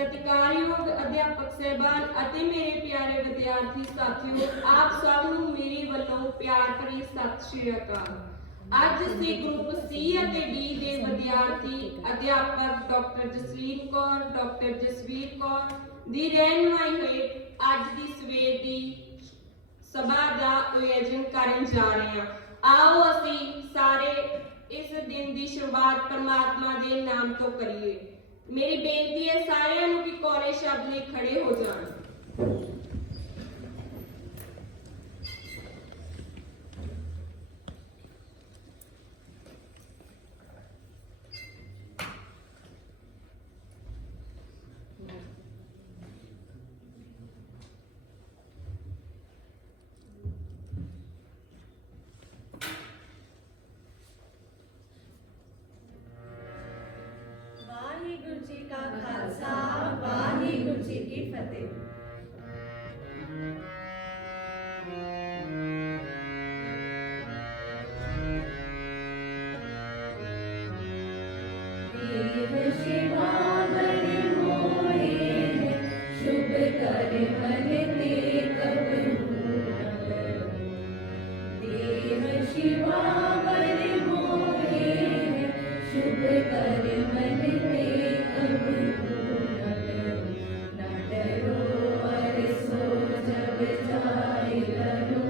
सत्कारयोग अध्यापक साहबान अते मेरे प्यारे विद्यार्थी साथियों, आप सबनूं मेरे वल्लों प्यार भरी सत श्री अकाल। अज असीं ग्रुप सी अते डी दे विद्यार्थी अध्यापक डॉक्टर जसलीन कौर, डॉक्टर जसवीर कौर दी रहनुमाई हेठ अज दी सवेर दी सभा का आयोजन करन जा रहे हैं। आओ असीं सारे इस दिन की शुरुआत परमात्मा के नाम तो करिए। मेरी बेनती है सारिਆਂ ਨੂੰ कि कोरे शब्द लिए खड़े हो जाएं। वाहिगुरु जी का खालसा, वाहिगुरु जी की फतेह। देव शिवा बड़े मोहे हैं, शुभ कर मन ते कबहू न करो। देव शिवा बड़े मोहे हैं, शुभ कर मन ते कबहू न करो। न डरो और सो जब जाए लरो,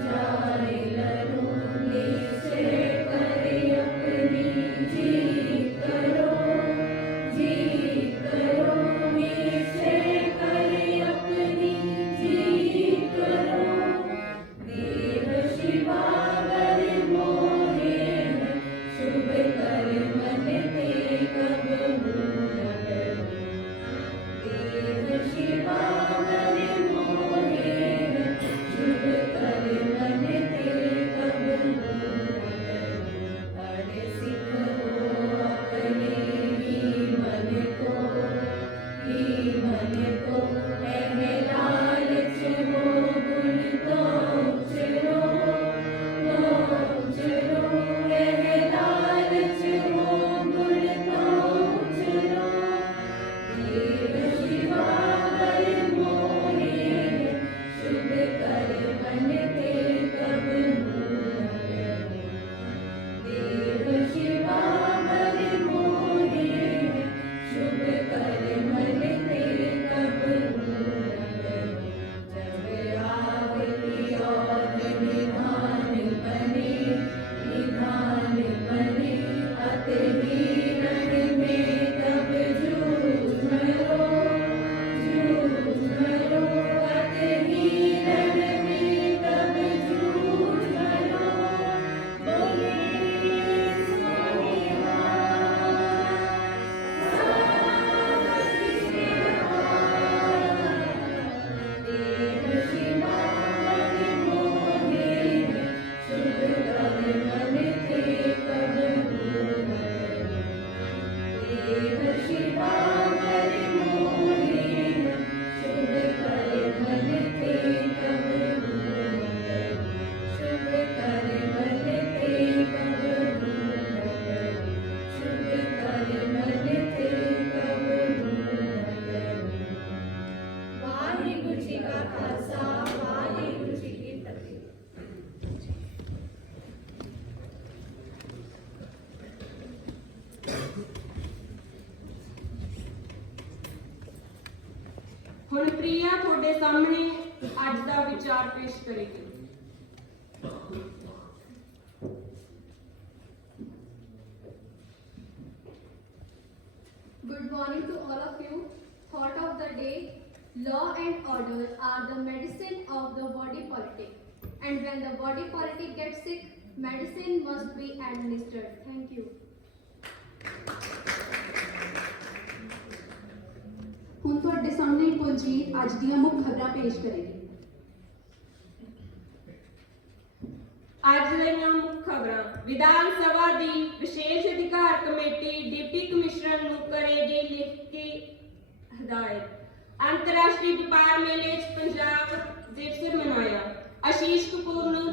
जाए लरो। निश्चय कर अपनी जीत करो, जीत करो। निश्चय कर अपनी जीत करो। देव शिवा बड़े मोहे हैं, शुभ कर मन ते कबहू न करो। देव शिवा बड़े मोहे हैं, शुभ कर मन ते कबहू न करो। अरे सिखो अपने ही मन को, ही मन को। एह लालच हो गुण तो उचरो, तो उचरो। एह लालच हो गुण तो उचरो। देव शिवा बड़े मोहे हैं, शुभ कर मन ते कबहू न करो। देव शिवा बड़े मोहे हैं, शुभ कर मन ते कबहू न करो। जब आवती औध निधान बने, निधान बने। अत हीरण में तब जूझ मरो, जूझ मरो। अत हीरण में तब जूझ मरो। बोले सोनिहार, देव शिवा बड़े मोहे हैं, शुभ कर मन ते कबहू न करो। देव शिवा बड़े मोहे हैं, शुभ कर मन ते कबहू न करो। शुभ कर मन ते कबहू न करो। शुभ कर मन ते कबहू न करो। वाहिगुरु जी का खालसा, वाहिगुरु जी की फतेह। हुण प्रिया थोड़े सामने अज का विचार पेश करेगी। Good morning to all of you. Thought of the day: law and order are the medicine of the body politic. And when the body politic gets sick, medicine must be administered. Thank you. ਹੁਣ ਤੁਹਾਡੇ ਸਾਹਮਣੇ ਕੁਲਜੀਤ ਅੱਜ ਦੀਆਂ ਮੁੱਖ ਖਬਰਾਂ ਪੇਸ਼ ਕਰੇਗੀ। ਅੱਜ ਦੀਆਂ ਮੁੱਖ ਖਬਰਾਂ। ਵਿਧਾਨ ਸਭਾ ਦੀ ਵਿਸ਼ੇਸ਼ ਅਧਿਕਾਰ ਕਮੇਟੀ ਡਿਪਟੀ ਕਮਿਸ਼ਨਰ ਨੂੰ ਕਰੇਗੀ ਲਿਖ ਕੇ ਹਦਾਇਤ। ਅੰਤਰਰਾਸ਼ਟਰੀ ਵਪਾਰ ਮੇਲੇ 'ਚ ਪੰਜਾਬ ਦਿਵਸ ਮਨਾਇਆ। ਆਸ਼ੀਸ਼ ਕਪੂਰ ਨੂੰ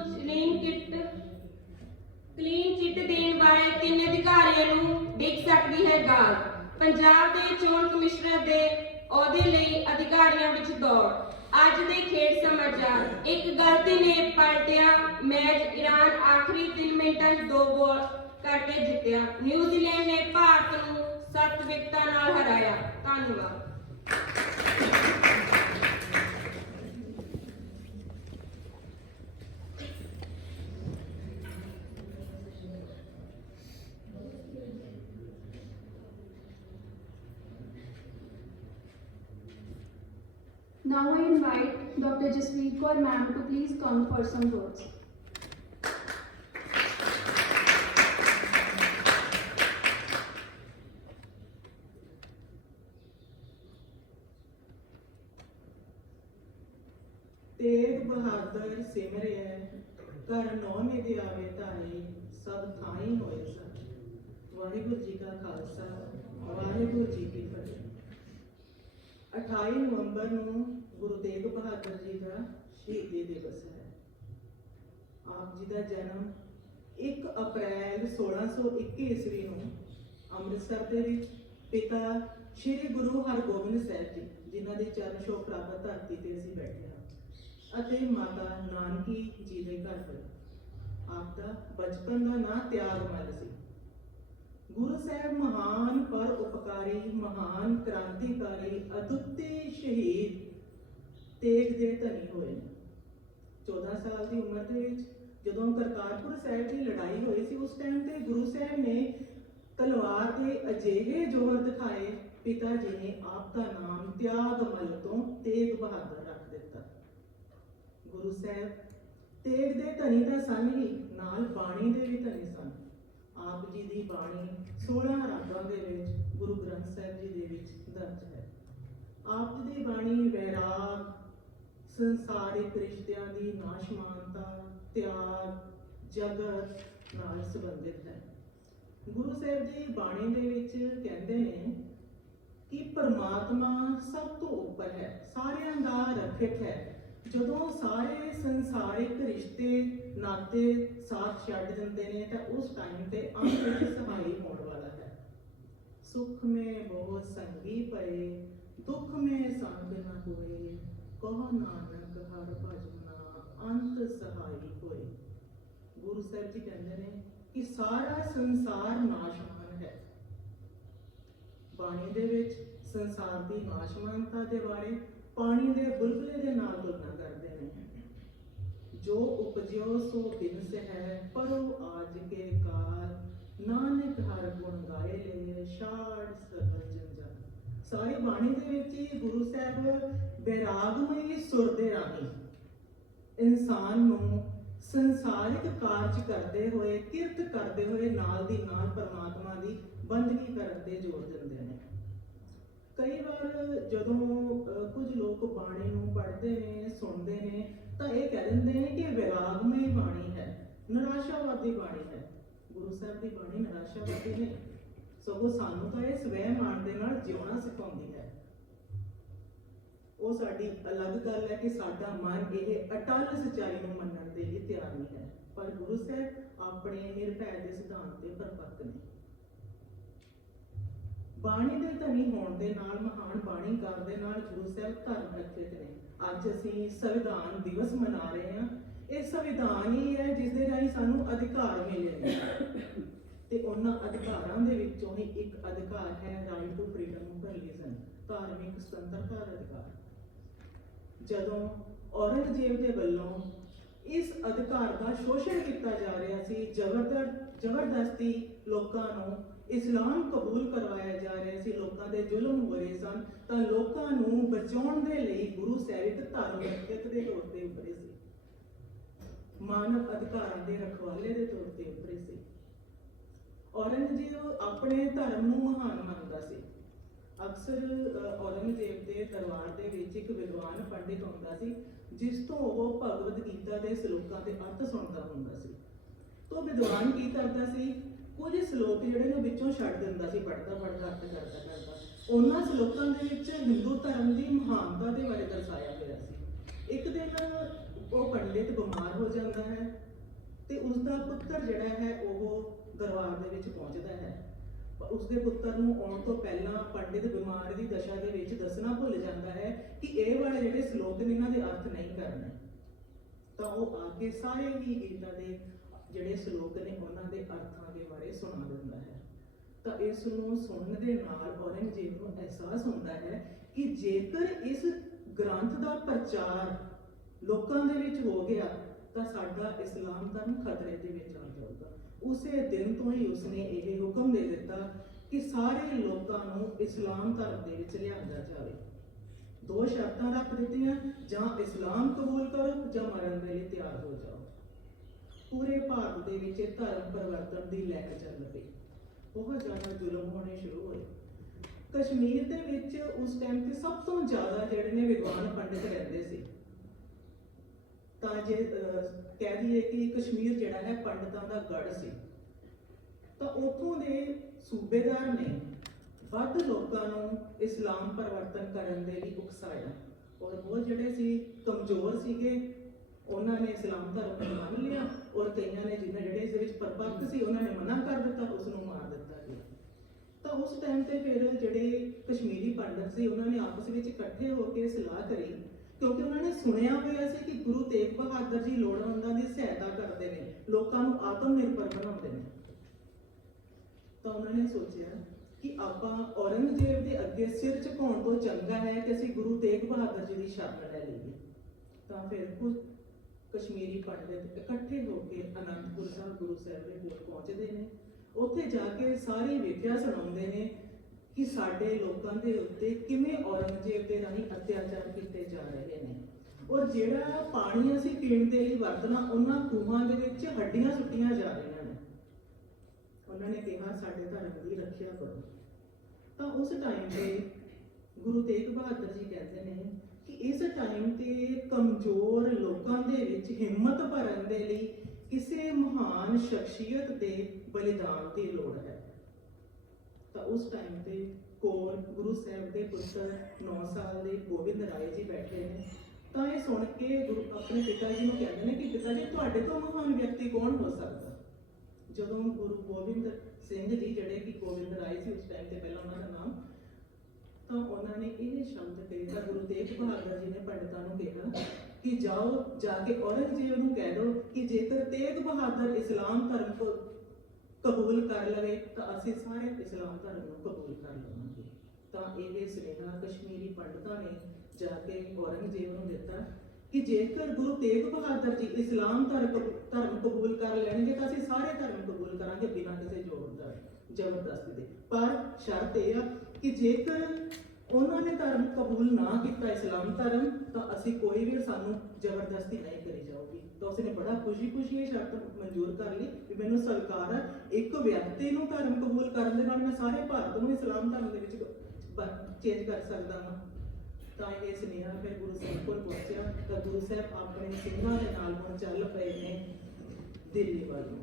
क्लीन चिट देने वाले 3 अधिकारियों को दिख सकती है गाल। ਪੰਜਾਬ ਦੇ ਚੋਣ ਕਮਿਸ਼ਨਰ ਦੇ ਅਹੁਦੇ ਲਈ ਅਧਿਕਾਰੀਆਂ ਵਿੱਚ ਦੌੜ। ਅੱਜ ਦੇ ਖੇਡ ਸਮਾਚਾਰ। ਇੱਕ ਗਲਤੀ ਨੇ ਪਲਟਿਆ ਮੈਚ। ਈਰਾਨ ਆਖਰੀ 3 ਮਿੰਟਾਂ 'ਚ 2 ਗੋਲ ਕਰਕੇ ਜਿੱਤਿਆ। ਨਿਊਜ਼ੀਲੈਂਡ ਨੇ ਭਾਰਤ ਨੂੰ 7 ਵਿਕਟਾਂ ਨਾਲ ਹਰਾਇਆ। ਧੰਨਵਾਦ। Now I invite Dr. Jaspreet Kaur ma'am to please come for some words. Tegh Bahadur ਸਿਮਰਿਐ ਘਰ ਨੌਮੇ ਦੇ ਆਵੇ ਧਾਰੇ ਸਭ ਥਾਈ ਹੋਏ ਸਨ। ਵਾਹਿਗੁਰੂ ਜੀ ਕਾ ਖਾਲਸਾ ਵਾਹਿਗੁਰੂ ਜੀ ਕੀ ਫਤਿਹ। 28 ਨਵੰਬਰ ਨੂੰ ਗੁਰੂ ਤੇਗ ਬਹਾਦਰ ਜੀ ਦਾ ਸ਼ਹੀਦੀ ਦਿਵਸ ਹੈ। ਆਪ ਜੀ ਦਾ ਜਨਮ 1 ਅਪ੍ਰੈਲ 1621 ਈਸਵੀ ਨੂੰ ਅੰਮ੍ਰਿਤਸਰ ਦੇ ਵਿੱਚ ਪਿਤਾ ਸ਼੍ਰੀ ਗੁਰੂ ਹਰਗੋਬਿੰਦ ਸਾਹਿਬ ਜੀ, ਜਿਨ੍ਹਾਂ ਦੇ ਚਰਨ ਛੋਹ ਪ੍ਰਾਪਤ ਧਰਤੀ ਤੇ ਅਸੀਂ ਬੈਠੇ ਹਾਂ, ਅਤੇ ਮਾਤਾ ਨਾਨਕੀ ਜੀ ਦੇ ਘਰ ਹੋਇਆ। ਆਪ ਦਾ ਬਚਪਨ ਦਾ ਨਾਂ ਤਿਆਗਮੱਲ ਸੀ। ਗੁਰੂ ਸਾਹਿਬ ਮਹਾਨ ਪਰ ਉਪਕਾਰੀ, ਮਹਾਨ ਕ੍ਰਾਂਤੀਕਾਰੀ, ਅਦੁੱਤੀ ਸ਼ਹੀਦ ਤੇਗ ਦੇ ਧਨੀ ਹੋਏ ਨੇ। 14 ਸਾਲ ਦੀ ਉਮਰ ਦੇ ਵਿੱਚ ਜਦੋਂ ਕਰਤਾਰਪੁਰ ਸਾਹਿਬ ਦੀ ਲੜਾਈ ਹੋਈ ਸੀ, ਉਸ ਟਾਈਮ ਤੇ ਗੁਰੂ ਸਾਹਿਬ ਨੇ ਤਲਵਾਰ ਦੇ ਅਜਿਹੇ ਜੋਹਰ ਦਿਖਾਏ, ਪਿਤਾ ਜੀ ਨੇ ਆਪ ਦਾ ਨਾਮ ਤਿਆਗਮੱਲ ਤੋਂ ਤੇਗ ਬਹਾਦਰ ਰੱਖ ਦਿੱਤਾ। ਗੁਰੂ ਸਾਹਿਬ ਤੇਗ ਦੇ ਧਨੀ ਤਾਂ ਸਨ ਹੀ, ਨਾਲ ਬਾਣੀ ਦੇ ਵੀ ਧਨੀ ਸਨ। ਆਪ ਜੀ ਦੀ ਬਾਣੀ 16 ਰਾਗਾਂ ਦੇ ਵਿੱਚ ਗੁਰੂ ਗ੍ਰੰਥ ਸਾਹਿਬ ਜੀ ਦੇ ਵਿੱਚ ਦਰਜ ਹੈ। ਆਪ ਜੀ ਦੀ ਬਾਣੀ ਵੈਰਾਗ, ਸੰਸਾਰਿਕ ਰਿਸ਼ਤਿਆਂ ਦੀ ਨਾਸ਼ਮਾਨਤਾ, ਤਿਆਗ, ਜਗਤ ਨਾਲ ਸੰਬੰਧਿਤ ਹੈ। ਗੁਰੂ ਸਾਹਿਬ ਜੀ ਬਾਣੀ ਦੇ ਵਿੱਚ ਕਹਿੰਦੇ ਨੇ ਕਿ ਪਰਮਾਤਮਾ ਸਭ ਤੋਂ ਉੱਪਰ ਹੈ, ਸਾਰਿਆਂ ਦਾ ਰੱਖਿਅਕ ਹੈ। ਜਦੋਂ ਸਾਰੇ ਸੰਸਾਰਿਕ ਰਿਸ਼ਤੇ ਨਾਤੇ ਸਾਥ ਛੱਡ ਦਿੰਦੇ ਨੇ ਤਾਂ ਉਸ ਟਾਈਮ ਤੇ ਅੰਤ ਵਿੱਚ ਸਹਾਈ ਹੋਣ ਵਾਲਾ ਹੈ। ਸੁਖ ਮੇ ਬਹੁਤ ਸੰਗੀ ਪਏ, ਦੁੱਖ ਮੇ ਸੰਗ ਨਾ ਹੋਏ, ਕਹੋ ਨਾਨਕ ਹਰ ਭਜਨਾ ਅੰਤ ਸਹਾਈ ਹੋਏ। ਗੁਰੂ ਸਾਹਿਬ ਜੀ ਕਹਿੰਦੇ ਨੇ ਕਿ ਸਾਰਾ ਸੰਸਾਰ ਨਾਸ਼ਵਾਨ ਹੈ। ਬਾਣੀ ਦੇ ਵਿੱਚ ਸੰਸਾਰ ਦੀ ਨਾਸ਼ਵਾਨਤਾ ਦੇ ਬਾਰੇ ਪਾਣੀ ਦੇ ਬੁਲਬੁਲੇ ਦੇ ਨਾਲ ਤੁਲਨਾ ਕਰਦੇ ਨੇ। ਜੋ ਉਪਜਿਓ ਸੋ ਬਿਨਸ ਹੈ, ਪਰੋ ਆਜ ਕੇ ਕਾਲ, ਨਾਨਕ ਹਰ ਗੁਣ ਗਾਏ ਲੈ, ਛਾੜ ਸਬਰ ਜੰਜਾਲ। ਸਾਰੀ ਬਾਣੀ ਦੇ ਵਿੱਚ ਹੀ ਗੁਰੂ ਸਾਹਿਬ ਬੈਰਾਗਮਈ ਸੁਰ ਦੇ ਰਾਹੀਂ ਇਨਸਾਨ ਨੂੰ ਸੰਸਾਰਿਕ ਕਾਰਜ ਕਰਦੇ ਹੋਏ, ਕਿਰਤ ਕਰਦੇ ਹੋਏ ਨਾਲ ਦੀ ਨਾਲ ਪਰਮਾਤਮਾ ਦੀ ਬੰਦਗੀ ਕਰਨ ਤੇ ਜ਼ੋਰ ਦਿੰਦੇ ਨੇ। ਕਈ ਵਾਰ ਜਦੋਂ ਕੁਝ ਲੋਕ ਬਾਣੀ ਨੂੰ ਪੜ੍ਹਦੇ ਨੇ, ਸੁਣਦੇ ਨੇ, ਤਾਂ ਇਹ ਕਹਿ ਦਿੰਦੇ ਨੇ ਕਿ ਵਿਰਾਗਮਈ ਬਾਣੀ ਹੈ, ਨਿਰਾਸ਼ਾਵਾਦੀ ਬਾਣੀ ਹੈ। ਗੁਰੂ ਸਾਹਿਬ ਦੀ ਬਾਣੀ ਨਿਰਾਸ਼ਾਵਾਦੀ ਨਹੀਂ, ਸਗੋਂ ਸਾਨੂੰ ਤਾਂ ਇਹ ਸਵੈ ਮਾਣ ਦੇ ਨਾਲ ਜਿਉਣਾ ਸਿਖਾਉਂਦੀ ਹੈ। ਉਹ ਸਾਡੀ ਅਲੱਗ ਗੱਲ ਹੈ ਕਿ ਸਾਡਾ ਮਨ ਇਹ ਅਟਲ ਸੱਚਾਈ ਨੂੰ ਮੰਨਣ ਦੇ ਲਈ ਤਿਆਰ ਨਹੀਂ ਹੈ, ਪਰ ਗੁਰੂ ਸਾਹਿਬ ਆਪਣੇ ਨਿਰਭੈ ਦੇ ਸਿਧਾਂਤ ਤੇ ਪਰਪੱਕ ਨੇ। ਬਾਣੀ ਦੇ ਧਨੀ ਹੋਣ ਦੇ ਨਾਲ, ਮਹਾਨ ਬਾਣੀਕਾਰ ਦੇ ਨਾਲ ਗੁਰੂ ਸਾਹਿਬ ਧਰਮ ਰੱਖਿਅਕ ਨੇ। ਅੱਜ ਅਸੀਂ ਸੰਵਿਧਾਨ ਦਿਵਸ ਮਨਾ ਰਹੇ ਹਾਂ। ਇਹ ਸੰਵਿਧਾਨ ਹੀ ਹੈ ਜਿਸ ਦੇ ਰਾਹੀਂ ਸਾਨੂੰ ਅਧਿਕਾਰ ਮਿਲੇ ਨੇ, ਤੇ ਉਹਨਾਂ ਅਧਿਕਾਰਾਂ ਦੇ ਵਿੱਚੋਂ ਹੀ ਇੱਕ ਅਧਿਕਾਰ ਹੈ right to freedom of religion, ਧਾਰਮਿਕ ਸੁਤੰਤਰਤਾ ਦਾ ਅਧਿਕਾਰ। ਜਦੋਂ ਔਰੰਗਜ਼ੇਬ ਦੇ ਵੱਲੋਂ ਇਸ ਅਧਿਕਾਰ ਦਾ ਸ਼ੋਸ਼ਣ ਕੀਤਾ ਜਾ ਰਿਹਾ ਸੀ, ਜ਼ਬਰਦਸਤੀ ਲੋਕਾਂ ਨੂੰ ਇਸਲਾਮ ਕਬੂਲ ਕਰਵਾਇਆ ਜਾ ਰਿਹਾ ਸੀ, ਲੋਕਾਂ ਦੇ ਜ਼ੁਲਮ ਹੋ ਰਹੇ ਸਨ, ਤਾਂ ਲੋਕਾਂ ਨੂੰ ਬਚਾਉਣ ਦੇ ਲਈ ਗੁਰੂ ਸਾਹਿਬ ਇੱਕ ਧਰਮ ਰੱਖਿਅਕ ਦੇ ਤੌਰ ਤੇ ਉੱਭਰੇ ਸੀ, ਮਾਨਵ ਅਧਿਕਾਰਾਂ ਦੇ ਰਖਵਾਲੇ ਦੇ ਤੌਰ ਤੇ ਉੱਭਰੇ ਸੀ। ਔਰੰਗਜ਼ੇਬ ਆਪਣੇ ਧਰਮ ਨੂੰ ਮਹਾਨ ਮੰਨਦਾ ਸੀ। ਅਕਸਰ ਔਰੰਗਜ਼ੇਬ ਦੇ ਦਰਬਾਰ ਦੇ ਵਿੱਚ ਇੱਕ ਵਿਦਵਾਨ ਪੰਡਿਤ ਹੁੰਦਾ ਸੀ, ਜਿਸ ਤੋਂ ਉਹ ਭਗਵਦ ਗੀਤਾ ਦੇ ਸ਼ਲੋਕਾਂ ਦੇ ਅਰਥ ਸੁਣਦਾ ਹੁੰਦਾ ਸੀ। तो विद्वान की करता सी कुछ श्लोक ਜਿਹੜੇ ਨੇ ਵਿੱਚੋਂ ਛੱਡ ਦਿੰਦਾ ਸੀ, ਪੜ੍ਹਦਾ ਅਰਥ ਕਰਦਾ ਉਹਨਾਂ ਸ਼ਲੋਕਾਂ ਦੇ ਵਿੱਚ ਹਿੰਦੂ ਧਰਮ ਦੀ ਮਹਾਨਤਾ ਦੇ ਬਾਰੇ ਦਰਸਾਇਆ ਹੋਇਆ ਸੀ। ਇੱਕ ਦਿਨ ਉਹ ਪੰਡਿਤ ਬਿਮਾਰ ਹੋ ਜਾਂਦਾ ਹੈ ਤੇ ਉਸ ਦਾ ਪੁੱਤਰ ਜਿਹੜਾ ਹੈ ਉਹ ਦਰਬਾਰ ਦੇ ਵਿੱਚ ਪਹੁੰਚਦਾ ਹੈ ਉਸਦੇ ਪੁੱਤਰ ਨੂੰ ਆਉਣ ਤੋਂ ਪਹਿਲਾਂ ਪੰਡਿਤ ਬਿਮਾਰ ਦੀ ਦਸ਼ਾ ਦੇ ਵਿੱਚ ਦੱਸਣਾ ਭੁੱਲ ਜਾਂਦਾ ਹੈ ਕਿ ਇਹ ਵਾਲੇ ਜਿਹੜੇ ਸ਼ਲੋਕ ਨੇ ਇਹਨਾਂ ਦੇ ਅਰਥ ਨਹੀਂ ਕਰਨੇ। ਤਾਂ ਉਹ ਆ ਕੇ ਸਾਰੇ ਹੀ ਗੀਤਾ ਦੇ ਜਿਹੜੇ ਸ਼ਲੋਕ ਨੇ ਉਹਨਾਂ ਦੇ ਅਰਥਾਂ ਦੇ ਬਾਰੇ ਸੁਣਾ ਦਿੰਦਾ ਹੈ। ਤਾਂ ਇਸ ਨੂੰ ਸੁਣਨ ਦੇ ਨਾਲ ਔਰੰਗਜ਼ੇਬ ਨੂੰ ਅਹਿਸਾਸ ਹੁੰਦਾ ਹੈ ਕਿ ਜੇਕਰ ਇਸ ਗ੍ਰੰਥ ਦਾ ਪ੍ਰਚਾਰ ਲੋਕਾਂ ਦੇ ਵਿੱਚ ਹੋ ਗਿਆ ਤਾਂ ਸਾਡਾ ਇਸਲਾਮ ਧਰਮ ਖਤਰੇ ਦੇ ਵਿੱਚ ਆ ਜਾਊਗਾ। ਉਸੇ ਦਿਨ ਤੋਂ ਹੀ ਉਸਨੇ ਇਹ ਹੁਕਮ ਦੇ ਦਿੱਤਾ ਕਿ ਸਾਰੇ ਲੋਕਾਂ ਨੂੰ ਇਸਲਾਮ ਧਰਮ ਦੇ ਵਿੱਚ ਲਿਆਂਦਾ ਜਾਵੇ। 2 ਸ਼ਰਤਾਂ ਰੱਖ ਦਿੱਤੀਆਂ, ਜਾਂ ਇਸਲਾਮ ਕਬੂਲ ਕਰੋ ਜਾਂ ਮਰਨ ਦੇ ਲਈ ਤਿਆਰ ਹੋ ਜਾਓ। ਪੂਰੇ ਭਾਰਤ ਦੇ ਵਿੱਚ ਧਰਮ ਪਰਿਵਰਤਨ ਦੀ ਲਹਿਰ ਚੱਲ ਪਈ। ਬਹੁਤ ਜ਼ਿਆਦਾ ਜ਼ੁਲਮ ਹੋਣੇ ਸ਼ੁਰੂ ਹੋਏ। ਕਸ਼ਮੀਰ ਦੇ ਵਿੱਚ ਉਸ ਟਾਈਮ ਤੇ ਸਭ ਤੋਂ ਜ਼ਿਆਦਾ ਜਿਹੜੇ ਨੇ ਵਿਦਵਾਨ ਪੰਡਿਤ ਰਹਿੰਦੇ ਸੀ। ਤਾਂ ਜੇ ਕਹਿ ਦਈਏ ਕਿ ਕਸ਼ਮੀਰ ਜਿਹੜਾ ਹੈ ਪੰਡਤਾਂ ਦਾ ਗੜ੍ਹ ਸੀ, ਤਾਂ ਉੱਥੋਂ ਦੇ ਸੂਬੇਦਾਰ ਨੇ ਵੱਧ ਲੋਕਾਂ ਨੂੰ ਇਸਲਾਮ ਪਰਿਵਰਤਨ ਕਰਨ ਦੇ ਲਈ ਉਕਸਾਇਆ। ਔਰ ਉਹ ਜਿਹੜੇ ਸੀ ਕਮਜ਼ੋਰ ਸੀਗੇ ਉਹਨਾਂ ਨੇ ਇਸਲਾਮ ਧਰਮ ਨੂੰ ਮੰਨ ਲਿਆ, ਔਰ ਕਈਆਂ ਨੇ ਜਿਹੜੇ ਇਸ ਦੇ ਵਿੱਚ ਪਰਪੱਕ ਸੀ ਉਹਨਾਂ ਨੇ ਮਨਾ ਕਰ ਦਿੱਤਾ, ਉਸ ਨੂੰ ਮਾਰ ਦਿੱਤਾ ਗਿਆ। ਤਾਂ ਉਸ ਟਾਈਮ ਤੇ ਫਿਰ ਜਿਹੜੇ ਕਸ਼ਮੀਰੀ ਪੰਡਤ ਸੀ ਉਹਨਾਂ ਨੇ ਆਪਸ ਵਿੱਚ ਇਕੱਠੇ ਹੋ ਕੇ ਸਲਾਹ ਕਰੀ, ਕਿਉਂਕਿ ਉਹਨਾਂ ਨੇ ਸੁਣਿਆ ਹੋਇਆ ਸੀ ਕਿ ਗੁਰੂ ਤੇਗ ਬਹਾਦਰ ਜੀ ਲੋੜਵੰਦਾਂ ਦੀ ਸਹਾਇਤਾ ਕਰਦੇ ਨੇ, ਲੋਕਾਂ ਨੂੰ ਆਤਮ ਨਿਰਭਰ ਬਣਾਉਂਦੇ ਨੇ। ਤਾਂ ਉਹਨਾਂ ਨੇ ਸੋਚਿਆ ਕਿ ਆਪਾਂ ਔਰੰਗਜ਼ੇਬ ਦੇ ਅੱਗੇ ਸਿਰ ਝੁਕਾਉਣ ਤੋਂ ਚੰਗਾ ਹੈ ਕਿ ਅਸੀਂ ਗੁਰੂ ਤੇਗ ਬਹਾਦਰ ਜੀ ਦੀ ਸ਼ਰਨ ਲੈ ਲਈਏ। ਤਾਂ ਫਿਰ ਕੁਝ ਕਸ਼ਮੀਰੀ ਪੰਡਿਤ ਇਕੱਠੇ ਹੋ ਕੇ ਅਨੰਦਪੁਰ ਸਾਹਿਬ ਗੁਰੂ ਸਾਹਿਬ ਦੇ ਕੋਲ ਪਹੁੰਚਦੇ ਨੇ। ਉੱਥੇ ਜਾ ਕੇ ਸਾਰੀ ਵਿਖਿਆ ਸੁਣਾਉਂਦੇ ਨੇ ਕਿ ਸਾਡੇ ਲੋਕਾਂ ਦੇ ਉੱਤੇ ਕਿਵੇਂ ਔਰੰਗਜ਼ੇਬ ਦੇ ਰਾਹੀਂ ਅਤਿਆਚਾਰ ਕੀਤੇ ਜਾ ਰਹੇ ਨੇ, ਔਰ ਜਿਹੜਾ ਪਾਣੀ ਅਸੀਂ ਪੀਣ ਦੇ ਲਈ ਵਰਤਣਾ ਉਹਨਾਂ ਖੂਹਾਂ ਦੇ ਵਿੱਚ ਹੱਡੀਆਂ ਸੁੱਟੀਆਂ ਜਾ ਰਹੀਆਂ ਨੇ। ਉਹਨਾਂ ਨੇ ਕਿਹਾ ਸਾਡੇ ਧਰਮ ਦੀ ਰੱਖਿਆ ਕਰੋ। ਤਾਂ ਉਸ ਟਾਈਮ ਤੇ ਗੁਰੂ ਤੇਗ ਬਹਾਦਰ ਜੀ ਕਹਿੰਦੇ ਨੇ ਕਿ ਇਸ ਟਾਈਮ ਤੇ ਕਮਜ਼ੋਰ ਲੋਕਾਂ ਦੇ ਵਿੱਚ ਹਿੰਮਤ ਭਰਨ ਦੇ ਲਈ ਕਿਸੇ ਮਹਾਨ ਸ਼ਖਸੀਅਤ ਦੇ ਬਲੀਦਾਨ ਦੀ ਲੋੜ ਹੈ। ਤਾਂ ਉਸ ਟਾਈਮ ਤੇ ਕੋਲ ਗੁਰੂ ਸਾਹਿਬ ਦੇ ਪੁੱਤਰ 9 ਸਾਲ ਦੇ ਗੋਬਿੰਦ ਰਾਏ ਜੀ ਬੈਠੇ ਨੇ। ਤਾਂ ਇਹ ਸੁਣ ਕੇ ਗੁਰੂ ਆਪਣੇ ਪਿਤਾ ਜੀ ਨੂੰ ਕਹਿੰਦੇ ਨੇ ਕਿ ਪਿਤਾ ਜੀ ਤੁਹਾਡੇ ਤੋਂ ਮਹਾਨ ਵਿਅਕਤੀ ਕੌਣ ਹੋ ਸਕਦਾ। ਜਦੋਂ ਗੁਰੂ ਗੋਬਿੰਦ ਸਿੰਘ ਜੀ ਜਿਹੜੇ ਕਿ ਗੋਬਿੰਦ ਰਾਏ ਸੀ ਉਸ ਟਾਈਮ ਤੇ ਪਹਿਲਾਂ ਉਹਨਾਂ ਦਾ ਨਾਮ, ਤਾਂ ਉਹਨਾਂ ਨੇ ਇਹ ਸ਼ਬਦ ਕਹੇ ਤਾਂ ਗੁਰੂ ਤੇਗ ਬਹਾਦਰ ਜੀ ਨੇ ਪੰਡਤਾਂ ਨੂੰ ਕਿਹਾ ਕਿ ਜਾਓ ਜਾ ਕੇ ਔਰੰਗਜ਼ੇਬ ਨੂੰ ਕਹਿ ਦਿਓ ਕਿ ਜੇਕਰ ਤੇਗ ਬਹਾਦਰ ਇਸਲਾਮ ਧਰਮ को ਕਬੂਲ ਕਰ ਲਵੇ ਤਾਂ ਅਸੀਂ ਸਾਰੇ ਇਸਲਾਮ ਧਰਮ ਨੂੰ ਕਬੂਲ ਕਰ ਲਵਾਂਗੇ। ਤਾਂ ਇਹ ਸੁਨੇਹਾ ਕਸ਼ਮੀਰੀ ਪੰਡਤਾਂ ਨੇ ਜਾ ਕੇ ਔਰੰਗਜ਼ੇਬ ਨੂੰ ਦਿੱਤਾ ਕਿ ਜੇਕਰ ਗੁਰੂ ਤੇਗ ਬਹਾਦਰ ਜੀ ਇਸਲਾਮ ਧਰਮ ਕਬੂਲ ਕਰ ਲੈਣਗੇ ਤਾਂ ਅਸੀਂ ਸਾਰੇ ਧਰਮ ਕਬੂਲ ਕਰਾਂਗੇ ਬਿਨਾਂ ਕਿਸੇ ਜ਼ਬਰਦਸਤੀ ਦੇ। ਪਰ ਸ਼ਰਤ ਇਹ ਆ ਕਿ ਜੇਕਰ ਉਹਨਾਂ ਨੇ ਧਰਮ ਕਬੂਲ ਨਾ ਕੀਤਾ ਇਸਲਾਮ ਧਰਮ ਤਾਂ ਅਸੀਂ ਕੋਈ ਵੀ ਸਾਨੂੰ ਜ਼ਬਰਦਸਤੀ ਨਹੀਂ ਕਰੀ ਜਾਊਗੀ। ਤਾਂ ਉਸਨੇ ਬੜਾ ਖੁਸ਼ੀ ਇਹ ਸ਼ਰਤ ਮਨਜ਼ੂਰ ਕਰ ਲਈ ਕਿ ਮੈਨੂੰ ਸਵੀਕਾਰ ਹੈ, ਇੱਕ ਵਿਅਕਤੀ ਨੂੰ ਧਰਮ ਕਬੂਲ ਕਰਨ ਦੇ ਨਾਲ ਮੈਂ ਸਾਰੇ ਭਾਰਤ ਨੂੰ ਇਸਲਾਮ ਧਰਮ ਦੇ ਵਿੱਚ ਚੇਂਜ ਕਰ ਸਕਦਾ ਹਾਂ। ਤਾਂ ਇਹ ਸੁਨੇਹਾ ਫਿਰ ਗੁਰੂ ਸਾਹਿਬ ਕੋਲ ਪਹੁੰਚਿਆ। ਤਾਂ ਗੁਰੂ ਸਾਹਿਬ ਆਪਣੇ ਸਿੰਘਾਂ ਦੇ ਨਾਲ ਹੁਣ ਚੱਲ ਪਏ ਨੇ ਦਿੱਲੀ ਵੱਲ ਨੂੰ।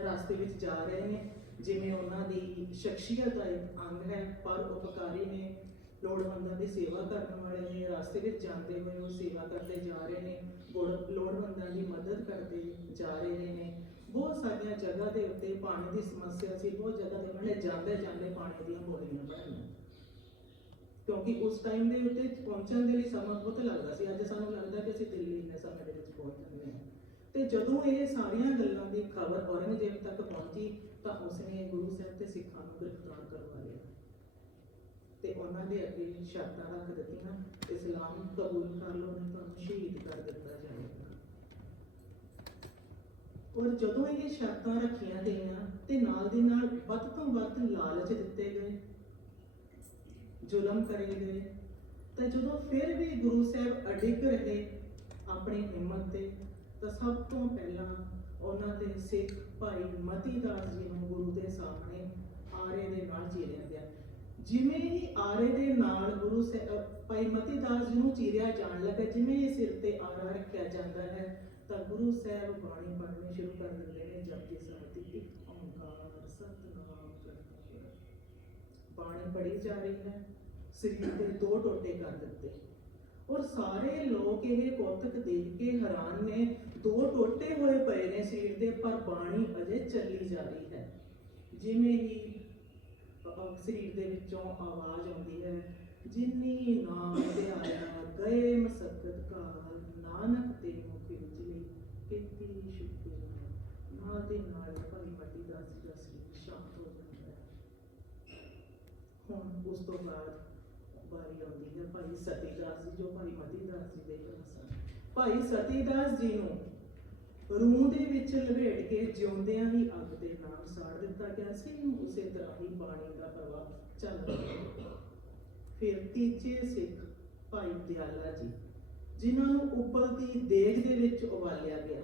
ਰਸਤੇ ਵਿੱਚ ਜਾ ਰਹੇ ਨੇ, ਜਿਵੇਂ ਉਹਨਾਂ ਦੀ ਸ਼ਖਸੀਅਤ ਦਾ ਇੱਕ ਅੰਗ ਹੈ, ਪਰ ਉਪਕਾਰੀ ਨੇ, ਲੋੜਵੰਦਾਂ ਦੀ ਸੇਵਾ ਕਰਨ ਵਾਲੇ ਨੇ। ਰਸਤੇ ਵਿੱਚ ਜਾਂਦੇ ਹੋਏ ਉਹ ਸੇਵਾ ਕਰਦੇ ਜਾ ਰਹੇ ਨੇ, ਲੋੜਵੰਦਾਂ ਦੀ ਮਦਦ ਕਰਦੇ ਜਾ ਰਹੇ ਨੇ। ਬਹੁਤ ਸਾਰੀਆਂ ਜਗ੍ਹਾ ਦੇ ਉੱਤੇ ਪਾਣੀ ਦੀ ਸਮੱਸਿਆ ਸੀ, ਬਹੁਤ ਜਗ੍ਹਾ ਤੇ ਉਹਨਾਂ ਨੇ ਜਾਂਦੇ ਪਾਣੀ ਦੀਆਂ ਬੋਰੀਆਂ ਭਰੀਆਂ, ਕਿਉਂਕਿ ਉਸ ਟਾਈਮ ਦੇ ਉੱਤੇ ਪਹੁੰਚਣ ਦੇ ਲਈ ਸਮਾਂ ਬਹੁਤ ਲੱਗਦਾ ਸੀ। ਅੱਜ ਸਾਨੂੰ ਲੱਗਦਾ ਕਿ ਅਸੀਂ ਦਿੱਲੀ ਇੰਨੇ ਸਮੇਂ ਦੇ ਵਿੱਚ ਪਹੁੰਚ ਜਾਂਦੇ ਹਾਂ। ਤੇ ਜਦੋਂ ਇਹ ਸਾਰੀਆਂ ਗੱਲਾਂ ਦੀ ਖਬਰ ਔਰੰਗਜ਼ੇਬ ਤੱਕ ਪਹੁੰਚੀ ਤਾਂ ਉਸਨੇ ਗੁਰੂ ਸਾਹਿਬ ਤੇ ਸਿੱਖਾਂ ਨੂੰ ਗ੍ਰਿਫਤਾਰ ਕਰਵਾ ਲਿਆ ਤੇ ਉਹਨਾਂ ਦੇ ਅੱਗੇ ਸ਼ਰਤਾਂ ਰੱਖ ਦਿੱਤੀਆਂ, ਇਸਲਾਮ ਕਬੂਲ ਕਰ ਲਓ ਨਹੀਂ ਤੁਹਾਨੂੰ ਸ਼ਹੀਦ ਕਰ ਦਿੱਤਾ ਜਾਏਗਾ। ਔਰ ਜਦੋਂ ਇਹ ਸ਼ਰਤਾਂ ਰੱਖੀਆਂ ਗਈਆਂ ਤੇ ਨਾਲ ਦੀ ਨਾਲ ਵੱਧ ਤੋਂ ਵੱਧ ਲਾਲਚ ਦਿੱਤੇ ਗਏ, ਜ਼ੁਲਮ ਕਰੇ ਗਏ। ਤਾਂ ਜਦੋਂ ਫਿਰ ਵੀ ਗੁਰੂ ਸਾਹਿਬ ਅਡਿੱਗ ਰਹੇ ਆਪਣੀ ਹਿੰਮਤ ਤੇ, ਤਾਂ ਸਭ ਤੋਂ ਪਹਿਲਾਂ ਉਹਨਾਂ ਦੇ ਸਿੱਖ ਭਾਈ ਮਤੀ ਦਾਸ ਜੀ ਨੂੰ ਗੁਰੂ ਦੇ ਸਾਹਮਣੇ ਆਰੇ ਦੇ ਨਾਲ ਚੀਰਿਆ ਗਿਆ। ਜਿਵੇਂ ਹੀ ਆਰੇ ਦੇ ਨਾਲ ਗੁਰੂ ਸਾਹਿਬ ਭਾਈ ਮਤੀ ਦਾਸ ਜੀ ਨੂੰ ਚੀਰਿਆ ਜਾਣ ਲੱਗਾ, ਜਿਵੇਂ ਹੀ ਸਿਰ ਤੇ ਆਰਾ ਰੱਖਿਆ ਜਾਂਦਾ ਹੈ ਤਾਂ ਗੁਰੂ ਸਾਹਿਬ ਬਾਣੀ ਪੜ੍ਹਨੀ ਸ਼ੁਰੂ ਕਰ ਦਿੰਦੇ ਨੇ। ਜਪਜੀ ਸਾਹਿਬ ਦੀ ਇੱਕ ਓਂਕਾਰ ਸਤਿਨਾਮ ਕਰਤਾ, ਬਾਣੀ ਪੜ੍ਹੀ ਜਾ ਰਹੀ ਹੈ, ਸਰੀਰ ਦੇ 2 ਟੋਟੇ ਕਰ ਦਿੱਤੇ। ਔਰ ਸਾਰੇ ਲੋਕ ਇਹ ਕੌਤਕ ਦੇਖ ਕੇ ਹੈਰਾਨ ਨੇ, 2 ਟੋਟੇ ਹੋਏ ਪਏ ਨੇ ਸਰੀਰ ਦੇ, ਪਰ ਬਾਣੀ ਅਜੇ ਚੱਲੀ ਜਾ ਰਹੀ ਹੈ। ਜਿਵੇਂ ਹੀ ਸਰੀਰ ਦੇ ਵਿੱਚੋਂ ਆਵਾਜ਼ ਆਉਂਦੀ ਹੈ, ਜਿਨੀ ਨਾਮ ਤੇ ਆਇਆ ਗਏ ਮਸਕਤ ਕਾਲ, ਨਾਨਕ ਤੇ ਮੁਖ ਉਜਲੇ ਕੀਤੀ ਸ਼ੁਕਰ। ਨਾਲ ਦੇ ਨਾਲ ਭਾਈ ਮਤੀ ਦਾਸ ਜੀ ਦਾ ਸਰੀਰ ਸ਼ਾਂਤ ਹੋ ਜਾਂਦਾ ਹੈ। ਹੁਣ ਉਸ ਤੋਂ ਬਾਅਦ ਵਾਰੀ ਆਉਂਦੀ ਹੈ ਭਾਈ ਸਤੀ ਦਾਸ ਜੀ, ਜੋ ਭਾਈ ਮਤੀ ਦਾਸ ਜੀ ਦੇ ਭਰਾ ਸਨ। ਭਾਈ ਸਤੀ ਦਾਸ ਜੀ ਨੂੰ ਰੂਹ ਦੇ ਵਿੱਚ ਲਵੇਟ ਕੇ ਜਿਉਂਦਿਆਂ ਹੀ ਅੱਗ ਦੇ ਨਾਲ ਸਾੜ ਦਿੱਤਾ ਗਿਆ ਸੀ। ਉਸੇ ਤਰ੍ਹਾਂ ਹੀ ਪਾਣੀ ਦਾ ਪ੍ਰਵਾਹ ਚੱਲ ਰਿਹਾ। ਫਿਰ ਤੀਜੇ ਸਿੱਖ ਭਾਈ ਦਿਆਲਾ ਜੀ, ਜਿਨ੍ਹਾਂ ਨੂੰ ਉਬਲਦੀ ਦੇਗ ਦੇ ਵਿੱਚ ਉਬਾਲਿਆ ਗਿਆ,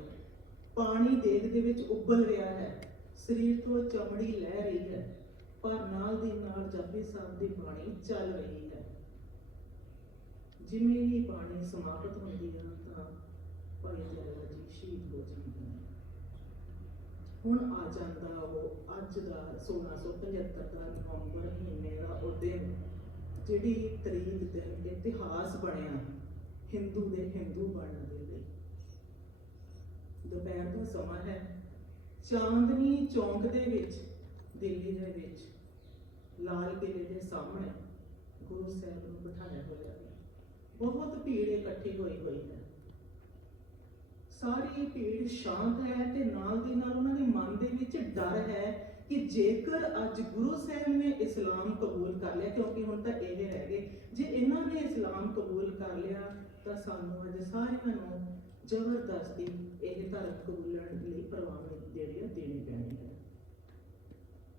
ਪਾਣੀ ਦੇਗ ਦੇ ਵਿੱਚ ਉਬਲ ਰਿਹਾ ਹੈ, ਸਰੀਰ ਤੋਂ ਚਮੜੀ ਲਹਿ ਰਹੀ ਹੈ, ਪਰ ਨਾਲ ਦੀ ਨਾਲ ਜਪਜੀ ਸਾਹਿਬ ਦੀ ਬਾਣੀ ਚੱਲ ਰਹੀ ਹੈ। ਜਿਵੇਂ ਹੀ ਬਾਣੀ ਸਮਾਪਤ ਹੁੰਦੀ ਹੈ ਤਾਂ ਭਾਈ ਦਿਆਲਾ ਜੀ ਸ਼ਹੀਦ ਹੋ ਜਾਂਦੇ ਨੇ। ਹੁਣ ਆ ਜਾਂਦਾ ਉਹ ਅੱਜ ਦਾ 1675 ਦਾ ਨਵੰਬਰ ਮਹੀਨੇ ਦਾ ਉਹ ਦਿਨ, ਜਿਹੜੀ ਤਰੀਕ ਦਿਨ ਇਤਿਹਾਸ ਬਣਿਆ ਹਿੰਦੂ ਦੇ ਹਿੰਦੂ ਬਣਨ ਦੇ ਲਈ। ਦੁਪਹਿਰ ਦਾ ਸਮਾਂ ਹੈ, ਚਾਂਦਨੀ ਚੌਂਕ ਦੇ ਵਿੱਚ ਦਿੱਲੀ ਦੇ ਵਿੱਚ ਲਾਲ ਕਿਲੇ ਦੇ ਸਾਹਮਣੇ ਗੁਰੂ ਸਾਹਿਬ ਨੂੰ ਬਿਠਾਇਆ ਹੋਇਆ ਹੈ। ਬਹੁਤ ਭੀੜ ਇਕੱਠੀ ਹੋਈ ਹੈ। ਸਾਰੀ ਭੀੜ ਸ਼ਾਂਤ ਹੈ ਤੇ ਨਾਲ ਦੀ ਨਾਲ ਉਹਨਾਂ ਦੇ ਮਨ ਦੇ ਵਿੱਚ ਡਰ ਹੈ ਕਿ ਜੇਕਰ ਅੱਜ ਗੁਰੂ ਸਾਹਿਬ ਨੇ ਇਸਲਾਮ ਕਬੂਲ ਕਰ ਲਿਆ, ਕਿਉਂਕਿ ਹੁਣ ਤਾਂ ਇਹ ਰਹਿ ਗਏ, ਜੇ ਇਹਨਾਂ ਨੇ ਇਸਲਾਮ ਕਬੂਲ ਕਰ ਲਿਆ ਤਾਂ ਸਾਨੂੰ ਅੱਜ ਸਾਰਿਆਂ ਨੂੰ ਜ਼ਬਰਦਸਤੀ ਇਹ ਧਰਮ ਕਬੂਲਣ ਲਈ ਪ੍ਰਵਾਨਗੀ ਦੇਣੀ ਪੈਣੀ ਹੈ।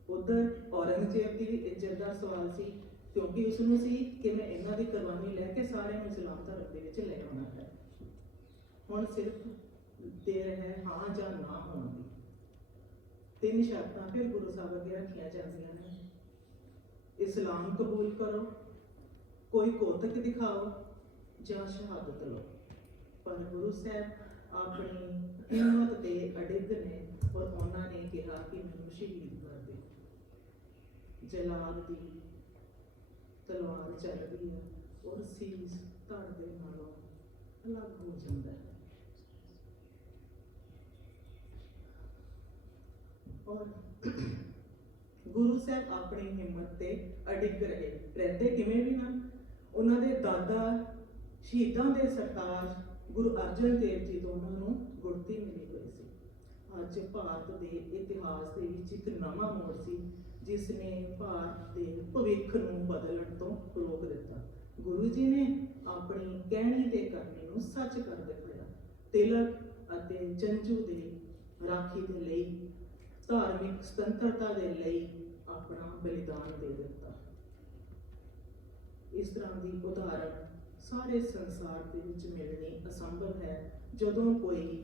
ਉਧਰ ਔਰੰਗਜ਼ੇਬ ਦੀ ਵੀ ਇੱਜ਼ਤ ਦਾ ਸਵਾਲ ਸੀ, ਕਿਉਂਕਿ ਉਸ ਨੂੰ ਸੀ ਕਿ ਮੈਂ ਇਹਨਾਂ ਦੀ ਕੁਰਬਾਨੀ ਲੈ ਕੇ ਸਾਰਿਆਂ ਨੂੰ ਇਸਲਾਮ ਧਰਮ ਦੇ ਵਿੱਚ ਲੈ ਆਉਣਾ ਹੈ। ਹੁਣ ਸਿਰਫ ਦੇਰ ਹੈ ਹਾਂ ਜਾਂ ਨਾ ਹੋਣ ਦੀ। ਤਿੰਨ ਸ਼ਰਤਾਂ ਫਿਰ ਗੁਰੂ ਸਾਹਿਬ ਅੱਗੇ ਰੱਖੀਆਂ ਜਾਂਦੀਆਂ ਨੇ। ਇਸਲਾਮ ਕਬੂਲ ਕਰੋ, ਕੋਈ ਕੌਤਕ ਦਿਖਾਓ ਜਾਂ ਸ਼ਹਾਦਤ ਲਓ। ਪਰ ਗੁਰੂ ਸਾਹਿਬ ਆਪਣੀ ਹਿੰਮਤ ਤੇ ਅਡਿੱਗ ਨੇ ਔਰ ਉਹਨਾਂ ਨੇ ਕਿਹਾ ਕਿ ਮੈਨੂੰ ਸ਼ਹੀਦ ਕਰ ਦਿਓ। ਜਲਾਦ ਦੀ ਤਲਵਾਰ ਚੱਲ ਰਹੀ ਹੈ ਔਰ ਸੀਸ ਧੜ ਦੇ ਨਾਲੋਂ ਅਲੱਗ ਹੋ ਜਾਂਦਾ ਹੈ। ਔਰ ਗੁਰੂ ਸਾਹਿਬ ਆਪਣੀ ਹਿੰਮਤ ਤੇ ਅਡਿੱਗ ਰਹਿੰਦੇ ਕਿਵੇਂ ਵੀ ਨਾ। ਉਹਨਾਂ ਦੇ ਦਾਦਾ ਸ਼ਹੀਦਾਂ ਦੇ ਸਰਤਾਜ ਗੁਰੂ ਅਰਜਨ ਦੇਵ ਜੀ ਤੋਂ ਉਹਨਾਂ ਨੂੰ ਗੁਰਤੀ ਮਿਲੀ ਹੋਈ ਸੀ। ਅੱਜ ਭਾਰਤ ਦੇ ਇਤਿਹਾਸ ਦੇ ਵਿੱਚ ਇੱਕ ਨਵਾਂ ਮੋੜ ਸੀ ਜਿਸ ਨੇ ਭਾਰਤ ਦੇ ਭਵਿੱਖ ਨੂੰ ਬਦਲਣ ਤੋਂ ਰੋਕ ਦਿੱਤਾ। ਗੁਰੂ ਜੀ ਨੇ ਆਪਣੀ ਕਹਿਣੀ ਤੇ ਕਰਨੀ ਨੂੰ ਸੱਚ ਕਰ ਦਿਖਾਇਆ। ਤਿਲਕ ਅਤੇ ਜੰਜੂ ਦੇ ਰਾਖੀ ਦੇ ਲਈ, ਧਾਰਮਿਕ ਸੁਤੰਤਰਤਾ ਦੇ ਲਈ ਆਪਣਾ ਬਲੀਦਾਨ ਦੇ ਦਿੱਤਾ। ਇਸ ਤਰ੍ਹਾਂ ਦੀ ਉਦਾਹਰਣ ਸਾਰੇ ਸੰਸਾਰ ਦੇ ਵਿੱਚ ਮਿਲਣੀ ਅਸੰਭਵ ਹੈ। ਜਦੋਂ ਕੋਈ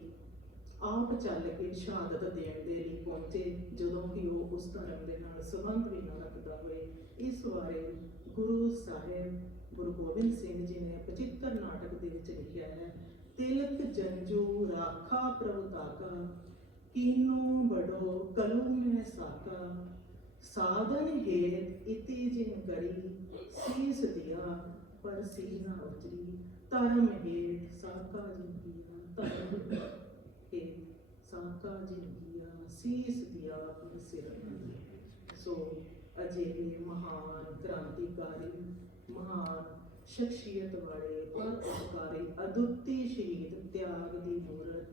ਆਪ ਚੱਲ ਕੇ ਸ਼ਹਾਦਤ ਦੇਣ ਦੇ ਲਈ ਪਹੁੰਚੇ, ਜਦੋਂ ਕਿ ਉਹ ਉਸ ਧਰਮ ਦੇ ਨਾਲ ਸੰਬੰਧ ਵੀ ਨਾ ਰੱਖਦਾ ਹੋਏ। ਇਸ ਬਾਰੇ ਗੁਰੂ ਸਾਹਿਬ ਗੁਰੂ ਗੋਬਿੰਦ ਸਿੰਘ ਜੀ ਨੇ ਪਚਿੱਤਰ ਨਾਟਕ ਦੇ ਵਿੱਚ ਲਿਖਿਆ ਹੈ, ਤਿਲਕ ਜੰਜੂ ਰਾਖਾ ਪ੍ਰਭੂ ਤਾਕਾ, ਕੀਨੋ ਬੜੋ ਕਲੂ ਮੈਂ ਸਾਕਾ, ਸਾਧਨ ਹੇਤ ਇਤੀ ਜਿਨ ਕਰੀ, ਸੀਸ ਦਿਆ ਪਰ ਸੀ ਨਾ ਉਤਰੀ, ਧਰਮ ਹੇਤ ਸਾਕਾ ਜਿਨ ਕੀਆ, ਧਰਮ ਹੇਤ ਸਾਕਾ ਜਿਨ ਕੀਆ, ਸੀਸ ਦਿਆ ਪਰ ਸਿਰ ਨਾ ਦਿਆ। ਸੋ ਅਜਿਹੇ ਮਹਾਨ ਕ੍ਰਾਂਤੀਕਾਰੀ, ਮਹਾਨ ਸ਼ਖਸੀਅਤ ਵਾਲੇ ਪਰਉਪਕਾਰੀ ਅਦੁੱਤੀ ਸ਼ਹੀਦ, ਤਿਆਗ ਦੀ ਮੂਰਤ,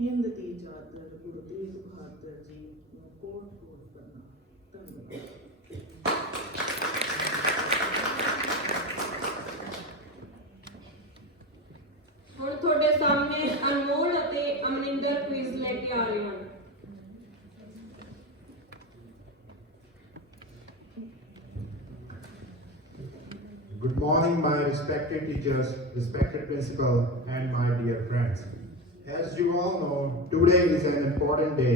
ਹਿੰਦ ਦੀ ਚਾਦਰ ਗੁਰੂ ਤੇਗ ਬਹਾਦਰ ਜੀ ਨੂੰ ਕੋਟ ਕਰਨਾ। ਧੰਨਵਾਦ। ਹੁਣ ਤੁਹਾਡੇ ਸਾਹਮਣੇ ਅਨਮੋਲ ਅਤੇ ਅਮਰਿੰਦਰ ਕੁਇਜ਼ ਲੈ ਕੇ ਆ ਰਹੇ ਹਨ। Good morning, my respected teachers, respected principal, and my dear friends. As you all know, today is an important day.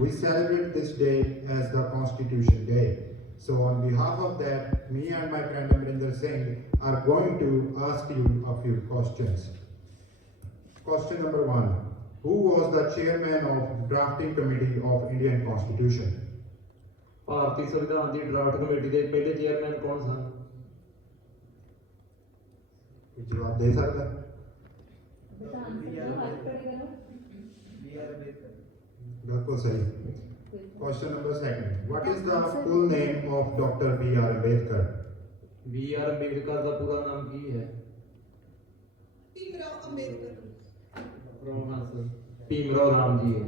We celebrate this day as the Constitution Day. So on behalf of that, me and my friend Amrinder Singh are going to ask you a few questions. Question number 1. Who was the chairman of drafting committee of Indian Constitution? ਭਾਰਤੀ ਸੰਵਿਧਾਨ ਦੀ draft committee ਦੇ ਪਹਿਲੇ chairman ਕੌਣ ਸਨ? कोई जवाब दे सकता? बिल्कुल सही। Question number second. What is the full name of Dr. B.R. Ambedkar? B R Ambedkar ਦਾ ਪੂਰਾ ਨਾਮ ਕੀ ਹੈ? ਭੀਮਰਾਓ ਅੰਬੇਦਕਰ। ਰੋਂਗ ਆਂਸਰ, ਭੀਮਰਾਓ ਰਾਮ ਜੀ ਹੈ।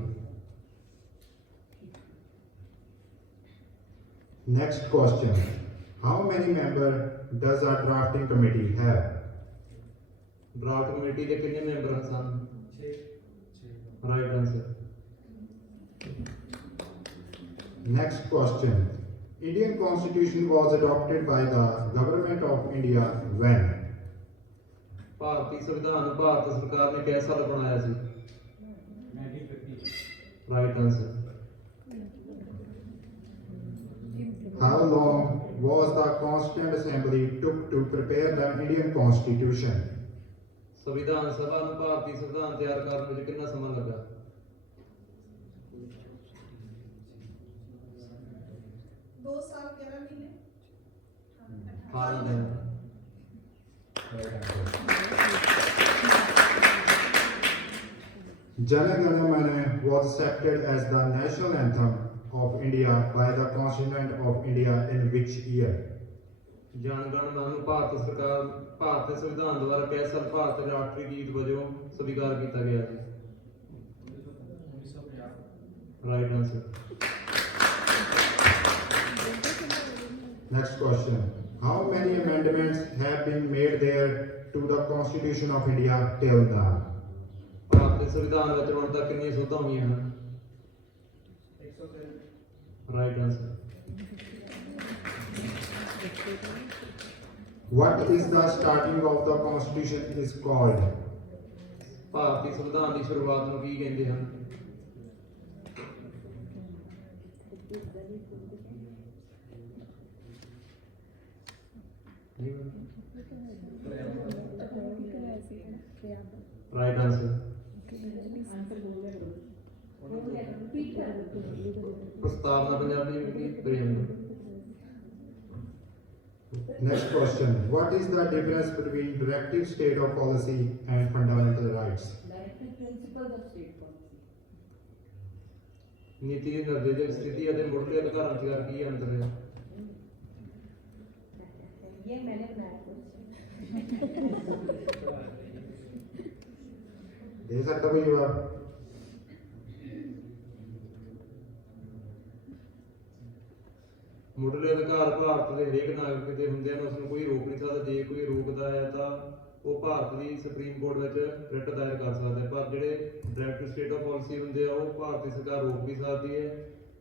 Next question. How many members does our drafting committee have? Draft committee ਦੇ ਕਿੰਨੇ member son? 6। Right answer. Next question. Indian Constitution was adopted by the Government of India when? ਭਾਰਤੀ ਸੰਵਿਧਾਨ ਨੂੰ ਭਾਰਤ ਸਰਕਾਰ ਨੇ ਕਿਸ ਸਾਲ ਬਣਾਇਆ ਸੀ? 1950। Right answer. How long was the Constituent Assembly took to prepare the Indian Constitution? ਸੰਵਿਧਾਨ ਸਭਾ ਨੂੰ ਭਾਰਤੀ ਸੰਵਿਧਾਨ ਤਿਆਰ ਕਰਨ ਵਿੱਚ ਕਿੰਨਾ ਸਮਾਂ ਲੱਗਾ? 2 ਸਾਲ 11 ਮਹੀਨੇ। ਹਾਲ ਦਿਨ। Jana Gana Mana was accepted as the national anthem of India by the Constituent of India in which year? ਜਨ ਗਣ ਮਨ ਨੂੰ ਭਾਰਤ ਸਰਕਾਰ ਭਾਰਤ ਦੇ ਸੰਵਿਧਾਨ ਦੁਆਰਾ ਕਿਸ ਸਾਲ ਭਾਰਤ ਦੇ ਰਾਸ਼ਟਰੀ ਗੀਤ ਵਜੋਂ ਸਵੀਕਾਰ ਕੀਤਾ ਗਿਆ ਸੀ? 1950। Right answer. Next question. How many amendments have been made there to the Constitution of India till now? Bharat ਦੇ ਸੰਵਿਧਾਨ ਵਿੱਚ ਹੁਣ ਤੱਕ ਕਿੰਨੀਆਂ ਸੋਧਾਂ ਹੋਈਆਂ ਹਨ? 103। Right answer. What is the starting of the Constitution is called? ਭਾਰਤੀ ਸੰਵਿਧਾਨ ਦੀ ਸ਼ੁਰੂਆਤ ਨੂੰ ਕੀ ਕਹਿੰਦੇ ਹਨ? Right answer. ਪ੍ਰਸਤਾਵਨਾ ਪੰਜਾਬੀ ਵਿੱਚ ਪ੍ਰੇਮ। Next question. What is the difference between directive state of policy and fundamental rights? ਨੀਤੀ ਦੀ ਨਿਰਦੇਸ਼ਕ ਸਥਿਤੀ ਅਤੇ ਮੁੱਢਲੇ ਅਧਿਕਾਰਾਂ ਵਿਚਕਾਰ ਕੀ ਅੰਤਰ ਹੈ? ये मैंने बनाया था। दे सकता कोई जवाब? ਮੁੱਢਲੇ ਅਧਿਕਾਰ ਭਾਰਤ ਦੇ ਹਰੇਕ ਨਾਗਰਿਕ ਦੇ ਹੁੰਦੇ ਹਨ, ਉਸ ਨੂੰ ਕੋਈ ਰੋਕ ਨਹੀਂ ਸਕਦਾ। ਜੇ ਕੋਈ ਰੋਕਦਾ ਹੈ ਤਾਂ ਉਹ ਭਾਰਤ ਦੀ ਸੁਪਰੀਮ ਕੋਰਟ ਵਿੱਚ ਰਿਟ ਦਾਇਰ ਕਰ ਸਕਦਾ ਹੈ। ਪਰ ਜਿਹੜੇ ਡਾਇਰੈਕਟ ਸਟੇਟ ਆਫ ਪਾਲਿਸੀ ਹੁੰਦੇ ਆ ਉਹ ਭਾਰਤੀ ਸਰਕਾਰ ਰੋਕ ਵੀ ਸਕਦੀ ਹੈ,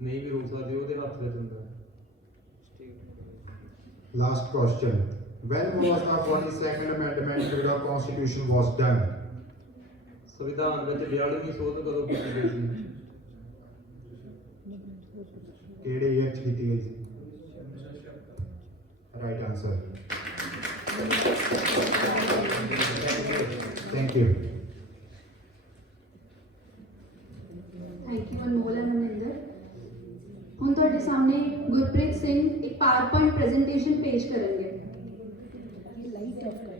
ਨਹੀਂ ਵੀ ਰੋਕ ਸਕਦੀ, ਉਹਦੇ ਹੱਥ ਵਿੱਚ ਹੁੰਦਾ ਹੈ। Last question. When was the 42nd amendment to the Constitution was done? ਸੰਵਿਧਾਨ ਵਿੱਚ 42ਵੀਂ ਸੋਧ ਕਦੋਂ ਕੀਤੀ ਗਈ ਸੀ? ਕਿਹੜੇ year ਚ ਕੀਤੀ ਗਈ ਸੀ? Right answer. Thank you. Thank you Anmol and Amarinder. ਹੁਣ ਤੁਹਾਡੇ ਸਾਹਮਣੇ ਗੁਰਪ੍ਰੀਤ ਸਿੰਘ ਇੱਕ ਪਾਵਰਪੁਆਇੰਟ ਪ੍ਰੈਜੈਂਟੇਸ਼ਨ ਪੇਸ਼ ਕਰਨਗੇ। लाइट ऑफ कर,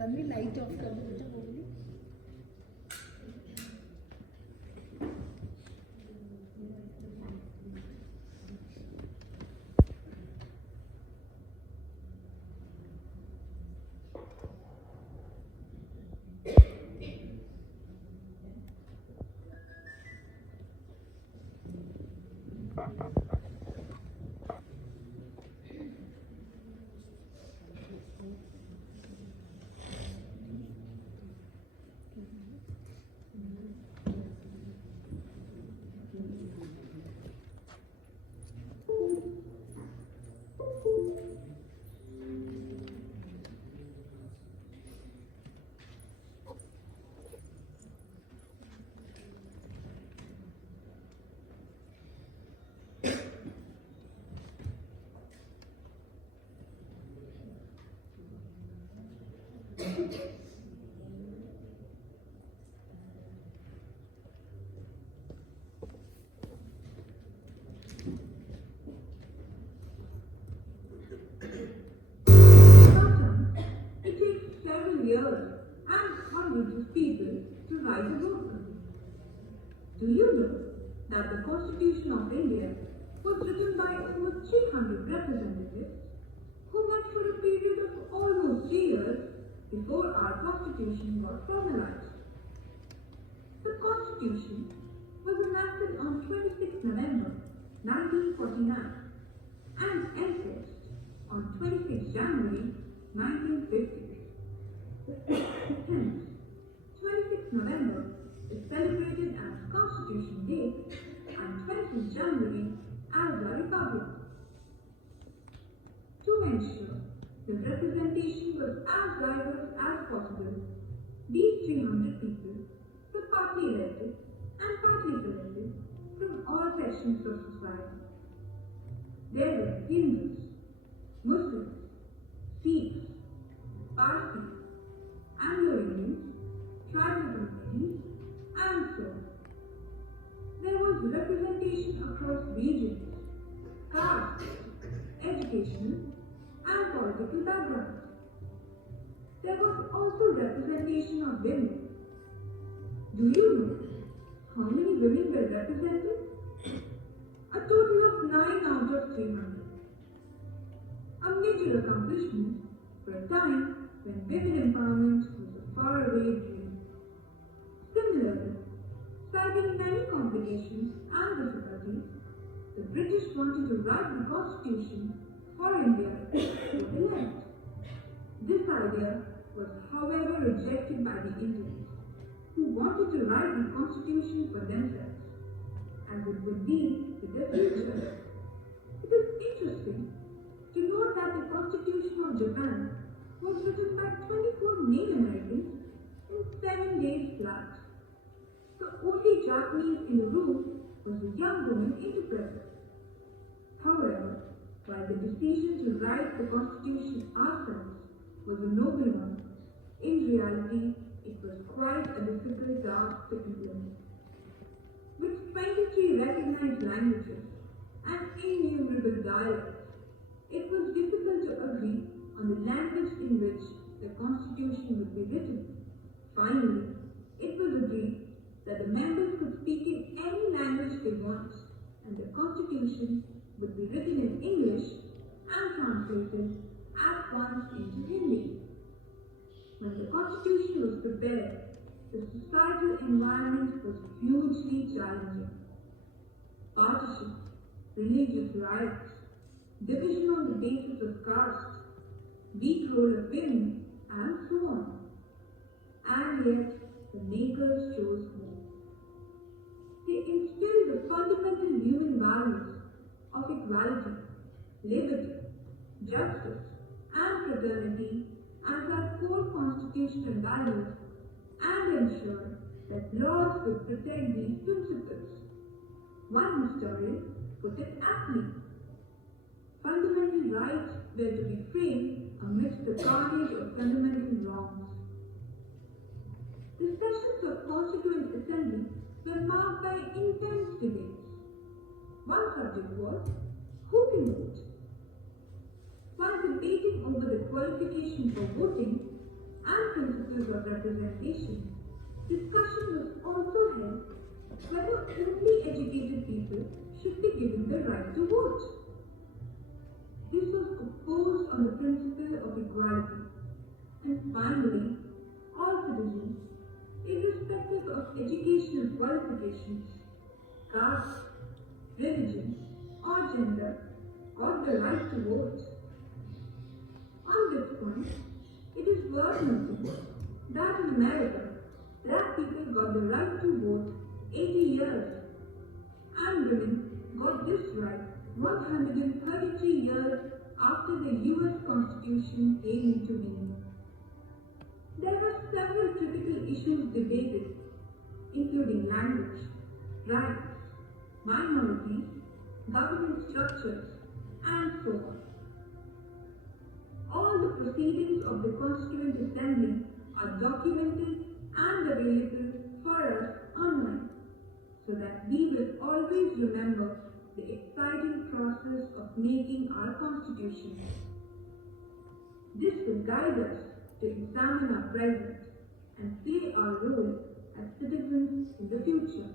तन्वी लाइट ऑफ कर दो बेटा। वो बोली Do you know that the Constitution of India was written by over 300 representatives who met for a period of almost 3 years before our Constitution was formalized. The Constitution was enacted on 26 November 1949 and enforced on 26 January 1950. Hence, 26 November is celebrated as Constitution Day and 26 January as a Republic. To ensure the representation was as diverse as possible, these 300 people were partly elected and partly selected from all sections of society. There were Hindus, Muslims, Sikhs, Parsis, Anglo-Indians, tribal communities, and so on. There was representation across regions, castes, educational, and political backgrounds. There was also representation of women. Do you know how many women were represented? A total of 9 out of 300. A major accomplishment for a time when women empowerment was a faraway dream. Similarly, citing many complications and difficulties, the British wanted to write the Constitution for India for the land. This idea was, however, rejected by the Indians, who wanted to write the Constitution for themselves, as it would deal with their future. It is interesting to note that the Constitution of Japan was written by 24 male Americans in 7 days flat. The only Japanese in the room was a young woman interpreter. However, while the decision to write the Constitution ourselves was a noble one, in reality it was quite a difficult task to implement. With 23 recognized languages and innumerable dialects, it was difficult to agree on the language in which the Constitution would be written. Finally, it was agreed that the members could speak in any language they want, and the Constitution would be written in English and translated at once into Hindi. When the Constitution was prepared, the societal environment was hugely challenging. Partition, religious riots, division on the basis of caste, weak role of women, and so on. And yet, the makers chose hope. They instilled the fundamental human values of equality, liberty, justice, and fraternity as our core constitutional values and ensured that laws would protect these principles. One historian put it aptly: fundamental rights were to be framed amidst the carnage of fundamental wrongs. The sessions of Constituent Assembly were marked by intense debates. One subject was, who can vote? While debating over the qualification for voting and principles of representation, discussion was also held whether only educated people should be given the right to vote. This was opposed on the principle of equality. And finally, all citizens, irrespective of educational qualifications, caste, religion, or gender, got the right to vote. On this point, it is worth noting that in America, black people got the right to vote 80 years, and women got this right 133 years after the US Constitution came into being. There were several critical issues debated, including language, rights, minorities, government structures, and so on. All the proceedings of the Constituent Assembly are documented and available for us online, so that we will always remember the exciting process of making our Constitution. This will guide us to examine our present and play our role as citizens in the future.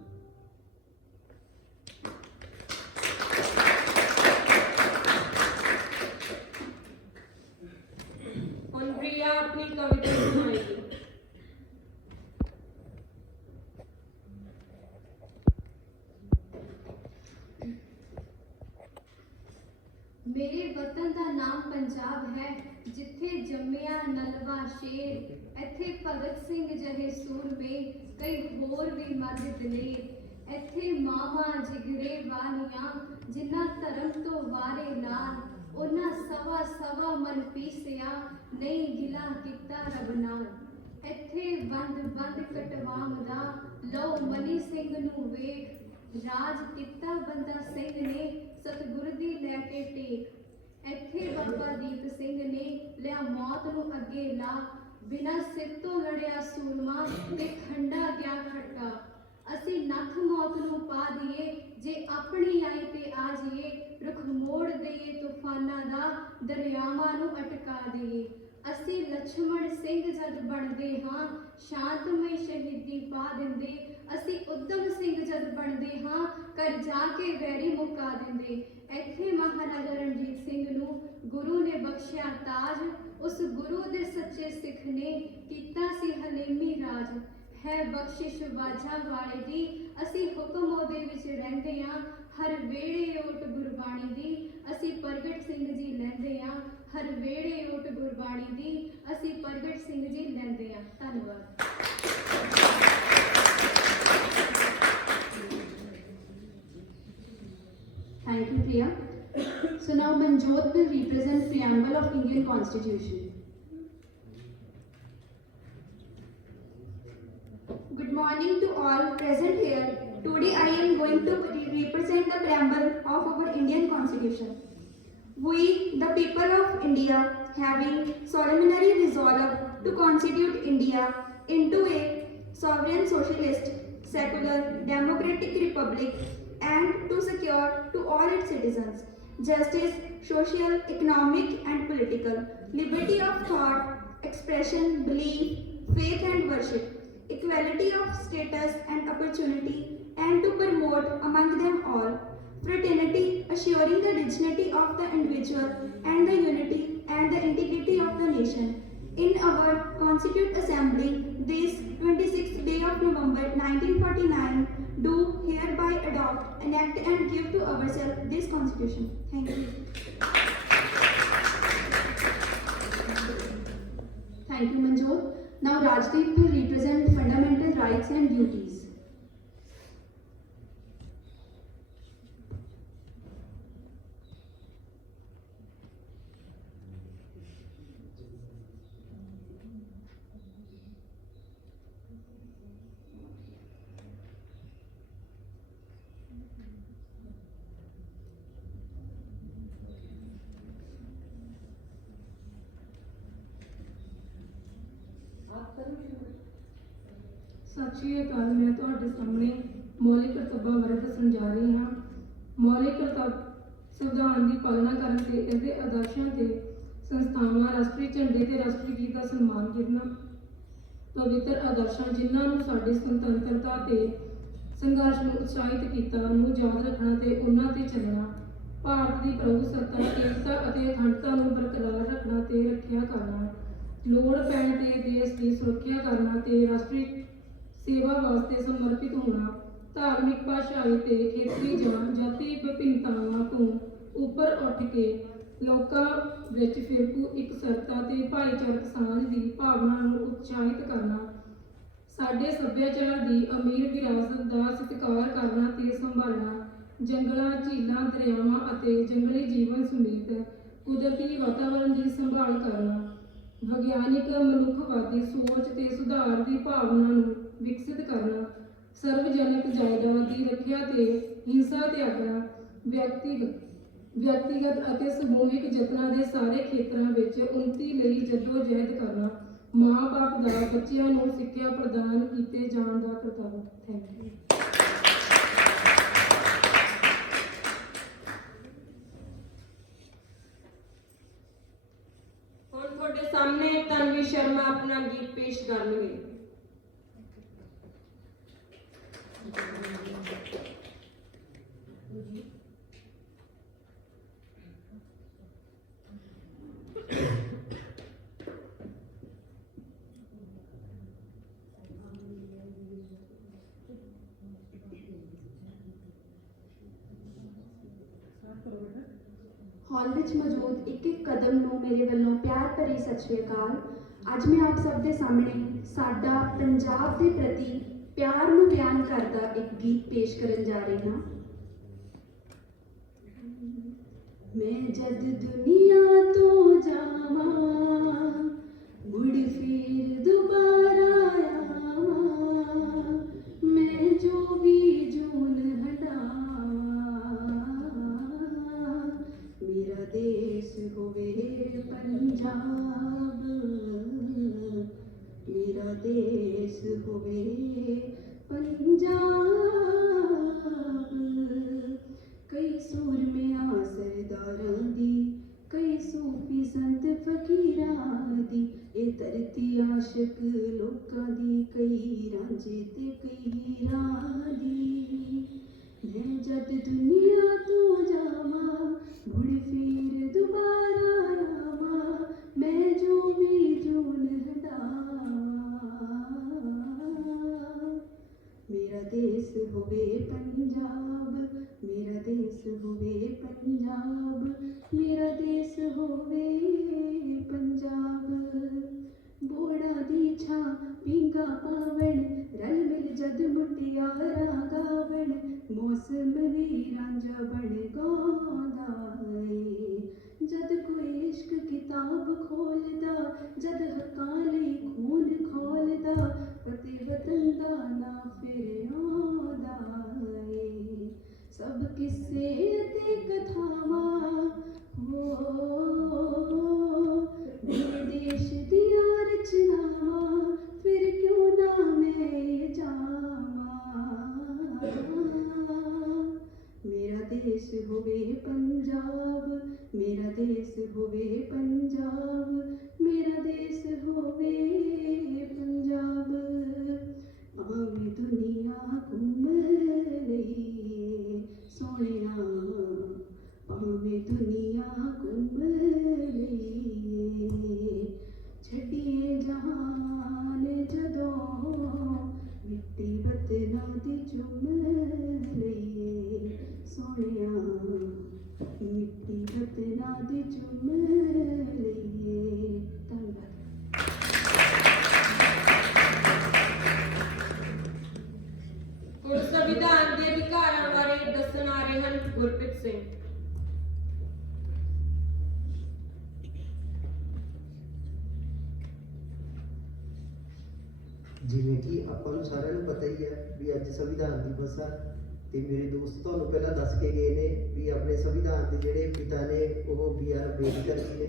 ਮੇਰੇ ਵਤਨ ਦਾ ਨਾਮ ਪੰਜਾਬ ਹੈ, ਜਿੱਥੇ ਜੰਮਿਆ ਨਲਵਾ ਸ਼ੇਰ। ਇੱਥੇ ਭਗਤ ਸਿੰਘ ਜਿਹੇ ਸੂਰਮੇ, ਕਈ ਹੋਰ ਵੀ ਮਰਦ ਦਲੇਰ। ਇੱਥੇ ਮਾਵਾਂ ਜਿਗਰੇ ਵਾਲੀਆਂ, ਜਿਨ੍ਹਾਂ ਧਰਮ ਤੋਂ ਵਾਰੇ ਲਾਲ। ਉਹਨਾਂ ਸਵਾ ਸਵਾ ਮਨ ਪੀਸਿਆ, ਨਹੀਂ ਗਿਲਾ ਕੀਤਾ ਰਬ ਨਾਲ। ਇੱਥੇ ਬੰਦ ਬੰਦ ਕਟਵਾਉਂਦਾ, ਲਓ ਮਨੀ ਸਿੰਘ ਨੂੰ ਵੇਖ। ਰਾਜ ਕੀਤਾ ਬੰਦਾ ਸਿੰਘ ਨੇ, ਸਤਿਗੁਰ ਦੀ ਲੈ ਕੇ ਟੇਕ। ਇੱਥੇ ਬਾਬਾ ਦੀਪ ਸਿੰਘ ਨੇ ਲਿਆ ਮੌਤ ਨੂੰ ਅੱਗੇ ਲਾ। ਬਿਨਾਂ ਸਿਰ ਤੋਂ ਲੜਿਆ ਸੂਰਮਾ, ਤੇ ਖੰਡਾ ਗਿਆ ਖੜਕਾ। ਅਸੀਂ ਨੱਥ ਮੌਤ ਨੂੰ ਪਾ ਦਈਏ, ਜੇ ਆਪਣੀ ਆਈ ਤੇ ਆ ਜਾਈਏ। ਰੁਖ ਮੋੜ ਦਈਏ ਤੂਫਾਨਾਂ ਦਾ, ਦਰਿਆਵਾਂ ਨੂੰ ਅਟਕਾ ਦਈਏ। ਅਸੀਂ ਲਛਮਣ ਸਿੰਘ ਜਦ ਬਣਦੇ ਹਾਂ, ਸ਼ਾਂਤਮਈ ਸ਼ਹੀਦੀ ਪਾ ਦਿੰਦੇ। ਅਸੀਂ ਉਦਮ ਸਿੰਘ ਜਦ ਬਣਦੇ ਹਾਂ, ਕਰ ਜਾ ਕੇ ਵੈਰੀ ਮੁਕਾ ਦਿੰਦੇ। ਇੱਥੇ ਮਹਾਰਾਜਾ ਰਣਜੀਤ ਸਿੰਘ ਨੂੰ ਗੁਰੂ ਨੇ ਬਖਸ਼ਿਆ ਤਾਜ। ਉਸ ਗੁਰੂ ਦੇ ਸੱਚੇ ਸਿੱਖ ਨੇ ਕੀਤਾ ਸੀ ਹਲੀਮੀ ਰਾਜ। ਹੈ ਬਖਸ਼ਿਸ਼ ਬਾਝਾਂ ਵਾਲੇ ਦੀ, ਅਸੀਂ ਹੁਕਮ ਉਹਦੇ ਵਿੱਚ ਰਹਿੰਦੇ ਹਾਂ। ਹਰ ਵੇੜੇ ਓਟ ਗੁਰਬਾਣੀ ਦੀ, ਅਸੀਂ ਪ੍ਰਗਟ ਸਿੰਘ ਜੀ ਲੈਂਦੇ ਹਾਂ। ਹਰ ਵੇੜੇ ਓਟ ਗੁਰਬਾਣੀ ਦੀ, ਅਸੀਂ ਪ੍ਰਗਟ ਸਿੰਘ ਜੀ ਲੈਂਦੇ ਹਾਂ। ਧੰਨਵਾਦ। Thank you, Priya. So now Manjot will represent preamble of Indian Constitution. Good morning to all present here. Today I am going to represent the preamble of our Indian Constitution. We, the people of India, having solemnly resolved to constitute India into a sovereign socialist, secular, democratic republic, and to secure to all its citizens justice, social, economic and political, liberty of thought, expression, belief, faith and worship, equality of status and opportunity, and to promote among them all fraternity, assuring the dignity of the individual and the unity and the integrity of the nation. In our Constituent Assembly, this 26th day of November 1949, do hereby adopt, enact and give to ourselves this Constitution. Thank you. Thank you, Manjot. Now Rajdeep will represent fundamental rights and duties. ਸਤਿ ਸ਼੍ਰੀ ਅਕਾਲ। ਮੈਂ ਤੁਹਾਡੇ ਸਾਹਮਣੇ ਮੌਲਿਕ ਕਰਤੱਵਾਂ ਬਾਰੇ ਦੱਸਣ ਜਾ ਰਹੀ ਹਾਂ। ਮੌਲਿਕ ਕਰਤੱਵ ਸੰਵਿਧਾਨ ਦੀ ਪਾਲਣਾ ਕਰਨ ਤੇ ਇਸਦੇ ਆਦਰਸ਼ਾਂ ਤੇ ਸੰਸਥਾਵਾਂ, ਰਾਸ਼ਟਰੀ ਝੰਡੇ ਤੇ ਰਾਸ਼ਟਰੀ ਗੀਤ ਦਾ ਸਨਮਾਨ ਕਰਨਾ, ਪਵਿੱਤਰ ਆਦਰਸ਼ਾਂ ਜਿਨ੍ਹਾਂ ਨੂੰ ਸਾਡੀ ਸੁਤੰਤਰਤਾ ਤੇ ਸੰਘਰਸ਼ ਨੂੰ ਉਤਸ਼ਾਹਿਤ ਕੀਤਾ ਨੂੰ ਯਾਦ ਰੱਖਣਾ ਤੇ ਉਹਨਾਂ ਤੇ ਚੱਲਣਾ, ਭਾਰਤ ਦੀ ਪ੍ਰਭੂਸੱਤਾ, ਏਕਤਾ ਅਤੇ ਅਖੰਡਤਾ ਨੂੰ ਬਰਕਰਾਰ ਰੱਖਣਾ ਤੇ ਰੱਖਿਆ ਕਰਨਾ, ਲੋੜ ਪੈਣ ਤੇ ਦੇਸ਼ ਦੀ ਸੁਰੱਖਿਆ ਕਰਨਾ ਤੇ ਰਾਸ਼ਟਰੀ ਸੇਵਾ ਵਾਸਤੇ ਸਮਰਪਿਤ ਹੋਣਾ, ਧਾਰਮਿਕ, ਭਾਸ਼ਾਈ ਤੇ ਖੇਤਰੀ ਜਾਂ ਜਾਤੀ ਵਿਭਿੰਨਤਾਵਾਂ ਤੋਂ ਉੱਪਰ ਉੱਠ ਕੇ ਲੋਕਾਂ ਵਿੱਚ ਫਿਰਕੂ ਇਕਸਰਤਾ ਤੇ ਭਾਈਚਾਰਕ ਸਾਂਝ ਦੀ ਭਾਵਨਾ ਨੂੰ ਉਤਸ਼ਾਹਿਤ ਕਰਨਾ, ਸਾਡੇ ਸੱਭਿਆਚਾਰ ਦੀ ਅਮੀਰ ਵਿਰਾਸਤ ਦਾ ਸਤਿਕਾਰ ਕਰਨਾ ਤੇ ਸੰਭਾਲਣਾ, ਜੰਗਲਾਂ, ਝੀਲਾਂ, ਦਰਿਆਵਾਂ ਅਤੇ ਜੰਗਲੀ ਜੀਵਨ ਸਮੇਤ ਕੁਦਰਤੀ ਵਾਤਾਵਰਣ ਦੀ ਸੰਭਾਲ ਕਰਨਾ, ਵਿਗਿਆਨਿਕ ਮਨੁੱਖਵਾਦੀ ਸੋਚ ਤੇ ਸੁਧਾਰ ਦੀ ਭਾਵਨਾ ਨੂੰ ਵਿਕਸਿਤ ਕਰਨਾ, ਸਰਵਜਨਕ ਜਾਇਦਾਦ ਦੀ ਰੱਖਿਆ ਤੇ ਹਿੰਸਾ ਤਿਆਗਣਾ, ਵਿਅਕਤੀਗਤ ਅਤੇ ਸਮੂਹਿਕ ਯਤਨਾਂ ਦੇ ਸਾਰੇ ਖੇਤਰਾਂ ਵਿੱਚ ਉੱਨਤੀ ਲਈ ਜੱਦੋ-ਜਹਿਦ ਕਰਨਾ, ਮਾਂ-ਬਾਪ ਦਾ ਬੱਚਿਆਂ ਨੂੰ ਸਿੱਖਿਆ ਪ੍ਰਦਾਨ ਕੀਤੇ ਜਾਣ ਦਾ ਕਰਤੱਵ। Thank you. ਹੁਣ ਤੁਹਾਡੇ ਸਾਹਮਣੇ ਤਨਵੀ ਸ਼ਰਮਾ ਆਪਣਾ ਗੀਤ ਪੇਸ਼ ਕਰਨਗੇ। ਹਾਲ ਵਿੱਚ ਮੌਜੂਦ ਇੱਕ ਇੱਕ ਕਦਮ ਨੂੰ ਮੇਰੇ ਵੱਲੋਂ ਪਿਆਰ ਭਰੀ ਸਤਿ ਸ਼੍ਰੀ ਅਕਾਲ। ਅੱਜ ਮੈਂ ਆਪ ਸਭ ਦੇ ਸਾਹਮਣੇ ਸਾਡਾ ਪੰਜਾਬ ਦੇ ਪ੍ਰਤੀ ਪਿਆਰ ਨੂੰ ਬਿਆਨ ਕਰਦਾ ਇੱਕ ਗੀਤ ਪੇਸ਼ ਕਰਨ ਜਾ ਰਹੀ ਹਾਂ। ਮੈਂ ਜਦ ਦੁਨੀਆ ਤੋਂ ਜਾਵਾਂ ਮੁੜ ਫਿਰ ਦੁਬਾਰਾ ਆਵਾਂ, ਮੈਂ ਜੋ ਵੀ ਜੂਨ ਹਟਾਵਾਂ, ਮੇਰਾ ਦੇਸ਼ ਹੋਵੇ ਪੰਜਾਬ, ਮੇਰਾ ਦੇਸ਼ ਹੋਵੇ ਪੰਜਾਬ। ਕਈ ਸੂਰਮਿਆਂ ਸਰਦਾਰਾਂ ਦੀ, ਕਈ ਸੂਫੀ ਸੰਤ ਫਕੀਰਾਂ ਦੀ, ਇਹ ਧਰਤੀ ਆਸ਼ਕ ਲੋਕਾਂ ਦੀ, ਕਈ ਰਾਂਝੇ ਤੇ ਕਈ ਹੀਰਾਂ ਦੀ। ਮੈਂ ਜਦ ਦੁਨੀਆ ਤੋਂ ਜਾਵਾਂ ਮੁੜ ਫਿਰ ਦੁਬਾਰਾ ਆਵਾਂ, ਮੈਂ ਜੋ ਵੀ ਜੂਨ ਹਟਾਵਾਂ, ਮੇਰਾ ਦੇਸ਼ ਹੋਵੇ ਪੰਜਾਬ, ਮੇਰਾ ਦੇਸ਼ ਹੋਵੇ ਪੰਜਾਬ, ਮੇਰਾ ਦੇਸ਼ ਹੋਵੇ ਪੰਜਾਬ। ਬੋੜਾ ਦੀ ਛਾਂ ਪੀਂਘਾ ਪਾਵਣ, ਰਲ ਮਿਲ ਜਦ ਮੁਟਿਆਰਾਂ ਗਾਵਣ, ਮੌਸਮ ਵੀ ਰਾਂਝਾ ਬਣ ਗਾਉਂਦਾ ਏ। ਜਦ ਕੋਈ ਇਸ਼ਕ ਕਿਤਾਬ ਖੋਲਦਾ, ਜਦ ਹੱਕਾਂ ਲਈ ਖੂਨ ਖੋਲਦਾ, ਫਤਿਹ ਵਤਨ ਦਾ ਨਾਂ ਫਿਰ ਆਉਂਦਾ ਏ। ਸਭ ਕਿੱਸੇ ਤੇ ਕਥਾਵਾਂ ਮੇਰੇ ਦੇਸ਼ ਦੀਆਂ ਰਚਨਾਵਾਂ, ਫਿਰ ਕਿਉਂ ਨਾ ਮੈਂ ਜਾਵਾਂ। ਮੇਰਾ ਦੇਸ਼ ਹੋਵੇ ਪੰਜਾਬ, ਮੇਰਾ ਦੇਸ਼ ਹੋਵੇ ਪੰਜਾਬ, ਮੇਰਾ ਦੇਸ਼ ਹੋਵੇ ਪੰਜਾਬ। ਭਾਵੇਂ ਦੁਨੀਆ ਘੁੰਮ ਲਈਏ ਸੋਹਣਿਆ, ਭਾਵੇਂ ਦੁਨੀਆ ਘੁੰਮ ਲਈਏ, ਛੱਡੀਏ ਜਹਾਨ ਜਦੋਂ, ਮਿੱਟੀ ਵਤਨਾਂ ਦੀ ਚੁੰਮ ਲਈਏ ਸੋਹਣਿਆ, ਮਿੱਟੀ ਵਤਨਾਂ ਦੀ ਚੁੰਮ ਲਈਏ। ਧੰਨਵਾਦ। ਹੁਣ ਸੰਵਿਧਾਨ ਦੇ ਅਧਿਕਾਰਾਂ ਬਾਰੇ ਦੱਸਣ ਆ ਰਹੇ ਹਨ ਗੁਰਪ੍ਰੀਤ ਸਿੰਘ। ਜਿਵੇਂ ਕਿ ਆਪਾਂ ਨੂੰ ਸਾਰਿਆਂ ਨੂੰ ਪਤਾ ਹੀ ਹੈ ਵੀ ਅੱਜ ਸੰਵਿਧਾਨ ਦਿਵਸ ਆ, ਤੇ ਮੇਰੇ ਦੋਸਤ ਤੁਹਾਨੂੰ ਪਹਿਲਾਂ ਦੱਸ ਕੇ ਗਏ ਨੇ ਵੀ ਆਪਣੇ ਸੰਵਿਧਾਨ ਦੇ ਜਿਹੜੇ ਪਿਤਾ ਨੇ ਉਹ BR ਅੰਬੇਡਕਰ ਜੀ ਨੇ।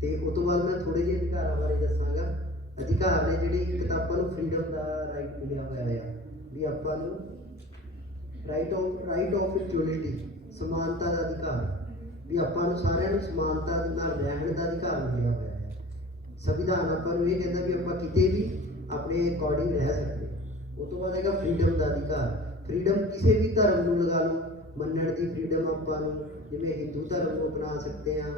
ਤੇ ਉਸ ਤੋਂ ਬਾਅਦ ਮੈਂ ਥੋੜੇ ਜਿਹੇ ਅਧਿਕਾਰਾਂ ਬਾਰੇ ਦੱਸਾਂਗਾ। ਅਧਿਕਾਰ ਨੇ ਜਿਹੜੇ ਇੱਕ ਤਾਂ ਆਪਾਂ ਨੂੰ ਫਰੀडम ਦਾ ਰਾਈਟ ਮਿਲਿਆ ਹੋਇਆ ਆ, ਵੀ ਆਪਾਂ ਨੂੰ ਰਾਈਟ ਆਫ ਇਕੁਐਲਿਟੀ, ਸਮਾਨਤਾ ਦਾ ਅਧਿਕਾਰ, ਵੀ ਆਪਾਂ ਨੂੰ ਸਾਰਿਆਂ ਨੂੰ ਸਮਾਨਤਾ ਨਾਲ ਰਹਿਣ ਦਾ ਅਧਿਕਾਰ ਮਿਲਿਆ ਹੋਇਆ ਹੈ। ਸੰਵਿਧਾਨ ਆਪਾਂ ਨੂੰ ਇਹ ਕਹਿੰਦਾ ਵੀ ਆਪਾਂ ਕਿਤੇ ਵੀ ਆਪਣੇ ਅਕੋਰਡਿੰਗ ਰਹਿ ਸਕਦੇ। ਉਸ ਤੋਂ ਬਾਅਦ ਹੈਗਾ ਫਰੀडम ਦਾ ਅਧਿਕਾਰ। ਫਰੀडम ਕਿਸੇ ਵੀ ਧਰਮ ਨੂੰ ਲਗਾ ਲਓ, ਮੰਨਣ ਦੀ ਫਰੀडम ਆਪਾਂ ਨੂੰ, ਜਿਵੇਂ ਹਿੰਦੂ ਧਰਮ ਨੂੰ ਅਪਣਾ ਸਕਦੇ ਹਾਂ,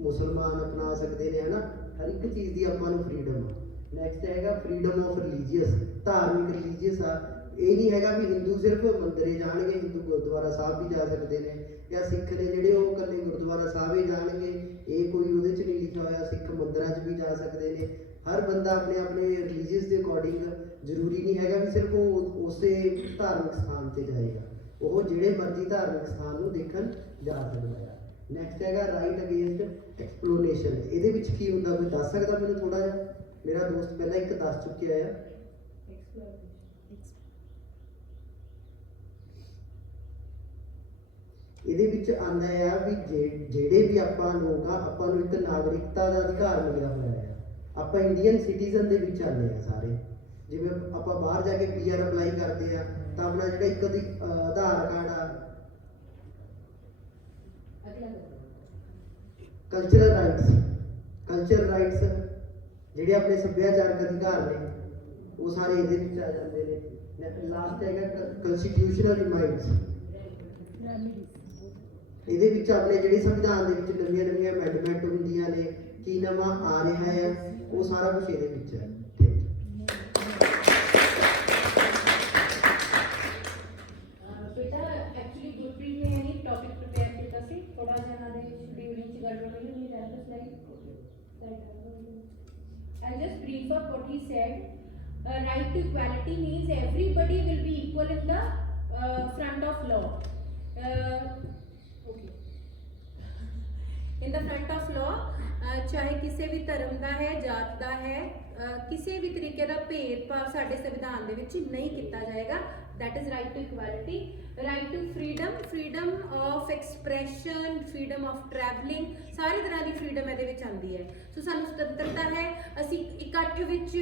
ਮੁਸਲਮਾਨ ਅਪਣਾ ਸਕਦੇ ਨੇ, ਹਨਾ। ਹਰ ਇੱਕ ਚੀਜ਼ ਦੀ ਆਪਾਂ ਨੂੰ ਫਰੀडम ਆ। ਨੈਕਸਟ ਹੈਗਾ ਫਰੀडम ਆਫ ਰਿਲੀਜੀਅਸ, ਧਾਰਮਿਕ ਰਿਲੀਜੀਅਸ ਆ। ਇਹ ਨਹੀਂ ਹੈਗਾ ਵੀ ਹਿੰਦੂ ਸਿਰਫ ਮੰਦਰੇ ਜਾਣਗੇ, ਹਿੰਦੂ ਗੁਰਦੁਆਰਾ ਸਾਹਿਬ ਵੀ ਜਾ ਸਕਦੇ ਨੇ, ਜਾਂ ਸਿੱਖ ਨੇ ਜਿਹੜੇ ਉਹ ਇਕੱਲੇ ਗੁਰਦੁਆਰਾ ਸਾਹਿਬ ਹੀ ਜਾਣਗੇ, ਇਹ ਕੋਈ ਉਹਦੇ 'ਚ ਨਹੀਂ ਲਿਖਿਆ ਹੋਇਆ। ਸਿੱਖ ਮੰਦਰਾਂ 'ਚ ਵੀ ਜਾ ਸਕਦੇ ਨੇ। ਹਰ ਬੰਦਾ ਆਪਣੇ ਆਪਣੇ ਰਿਲੀਜੀਅਸ ਦੇ ਅਕੋਰਡਿੰਗ, ਜ਼ਰੂਰੀ ਨਹੀਂ ਹੈਗਾ ਵੀ ਸਿਰਫ ਉਹ ਉਸੇ ਧਾਰਮਿਕ ਸਥਾਨ ਤੇ ਜਾਏਗਾ, ਉਹ ਜਿਹੜੇ ਮਰਜ਼ੀ ਧਾਰਮਿਕ ਸਥਾਨ ਨੂੰ ਦੇਖਣ ਜਾ ਸਕਦਾ ਹੈ। ਨੈਕਸਟ ਹੈਗਾ ਰਾਈਟ ਅਗੇਂਸਟ ਐਕਸਪਲੋਨੇਸ਼ਨ। ਇਹਦੇ ਵਿੱਚ ਕੀ ਹੁੰਦਾ ਕੋਈ ਦੱਸ ਸਕਦਾ ਮੈਨੂੰ ਥੋੜਾ ਜਿਹਾ? ਮੇਰਾ ਦੋਸਤ ਪਹਿਲਾਂ ਇੱਕ ਦੱਸ ਚੁੱਕਿਆ ਆ। ਇਹਦੇ ਵਿੱਚ ਆਉਂਦਾ ਆ ਵੀ ਜਿਹੜੇ ਵੀ ਆਪਾਂ ਲੋਕ ਆ, ਆਪਾਂ ਨੂੰ ਇੱਕ ਨਾਗਰਿਕਤਾ ਦਾ ਅਧਿਕਾਰ ਮਿਲਿਆ ਹੋਇਆ ਹੈ। ਆਪਾਂ ਇੰਡੀਅਨ ਸਿਟੀਜ਼ਨ ਦੇ ਵਿੱਚ ਆਉਂਦੇ ਆ ਸਾਰੇ। ਜਿਵੇਂ ਆਪਾਂ ਬਾਹਰ ਜਾ ਕੇ PR ਅਪਲਾਈ ਕਰਦੇ ਆ ਤਾਂ ਆਪਣਾ ਜਿਹੜਾ ਇੱਕ ਆਧਾਰ ਕਾਰਡ ਆ, ਕਲਚਰਲ ਰਾਈਟਸ ਜਿਹੜੇ ਆਪਣੇ ਸੱਭਿਆਚਾਰਕ ਅਧਿਕਾਰ ਨੇ ਉਹ ਸਾਰੇ ਇਹਦੇ ਵਿੱਚ ਆ ਜਾਂਦੇ ਨੇ। ਲਾਸਟ ਹੈਗਾ ਕੰਸਟੀਟਿਊਸ਼ਨਲ ਰਾਈਟਸ। ਇਹਦੇ ਵਿੱਚ ਆਪਣੇ ਜਿਹੜੇ ਸੰਵਿਧਾਨ ਦੇ ਵਿੱਚ ਨਵੀਆਂ ਅਮੈਂਡਮੈਂਟ ਹੁੰਦੀਆਂ ਨੇ, ਕੀ ਨਵਾਂ ਆ ਰਿਹਾ ਹੈ, ਉਹ ਸਾਰਾ ਕੁਝ ਇਹਦੇ ਵਿੱਚ ਹੈ। ਬੇਟਾ ਐਕਚੁਅਲੀ ਗੁਰਪ੍ਰੀਤ ਨੇ ਇਹ ਟੌਪਿਕ ਪ੍ਰਿਪੇਅਰ ਕੀਤਾ ਸੀ, ਥੋੜਾ I'll just brief up what he said. Right to equality means everybody will be equal in the front of law. Okay. In the front of law, ਚਾਹੇ ਕਿਸੇ ਵੀ ਧਰਮ ਦਾ ਹੈ, ਜਾਤ ਦਾ ਹੈ, ਕਿਸੇ ਵੀ ਤਰੀਕੇ ਦਾ ਭੇਦਭਾਵ ਸਾਡੇ ਸੰਵਿਧਾਨ ਦੇ ਵਿੱਚ ਨਹੀਂ ਕੀਤਾ ਜਾਏਗਾ. That is right to equality. Right to freedom, freedom of expression, freedom of traveling, ਸਾਰੀ ਤਰ੍ਹਾਂ ਦੀ freedom ਇਹਦੇ ਵਿੱਚ ਆਉਂਦੀ ਹੈ. ਸੋ ਸਾਨੂੰ ਸੁਤੰਤਰਤਾ ਹੈ, ਅਸੀਂ ਇਕੱਠ ਵਿੱਚ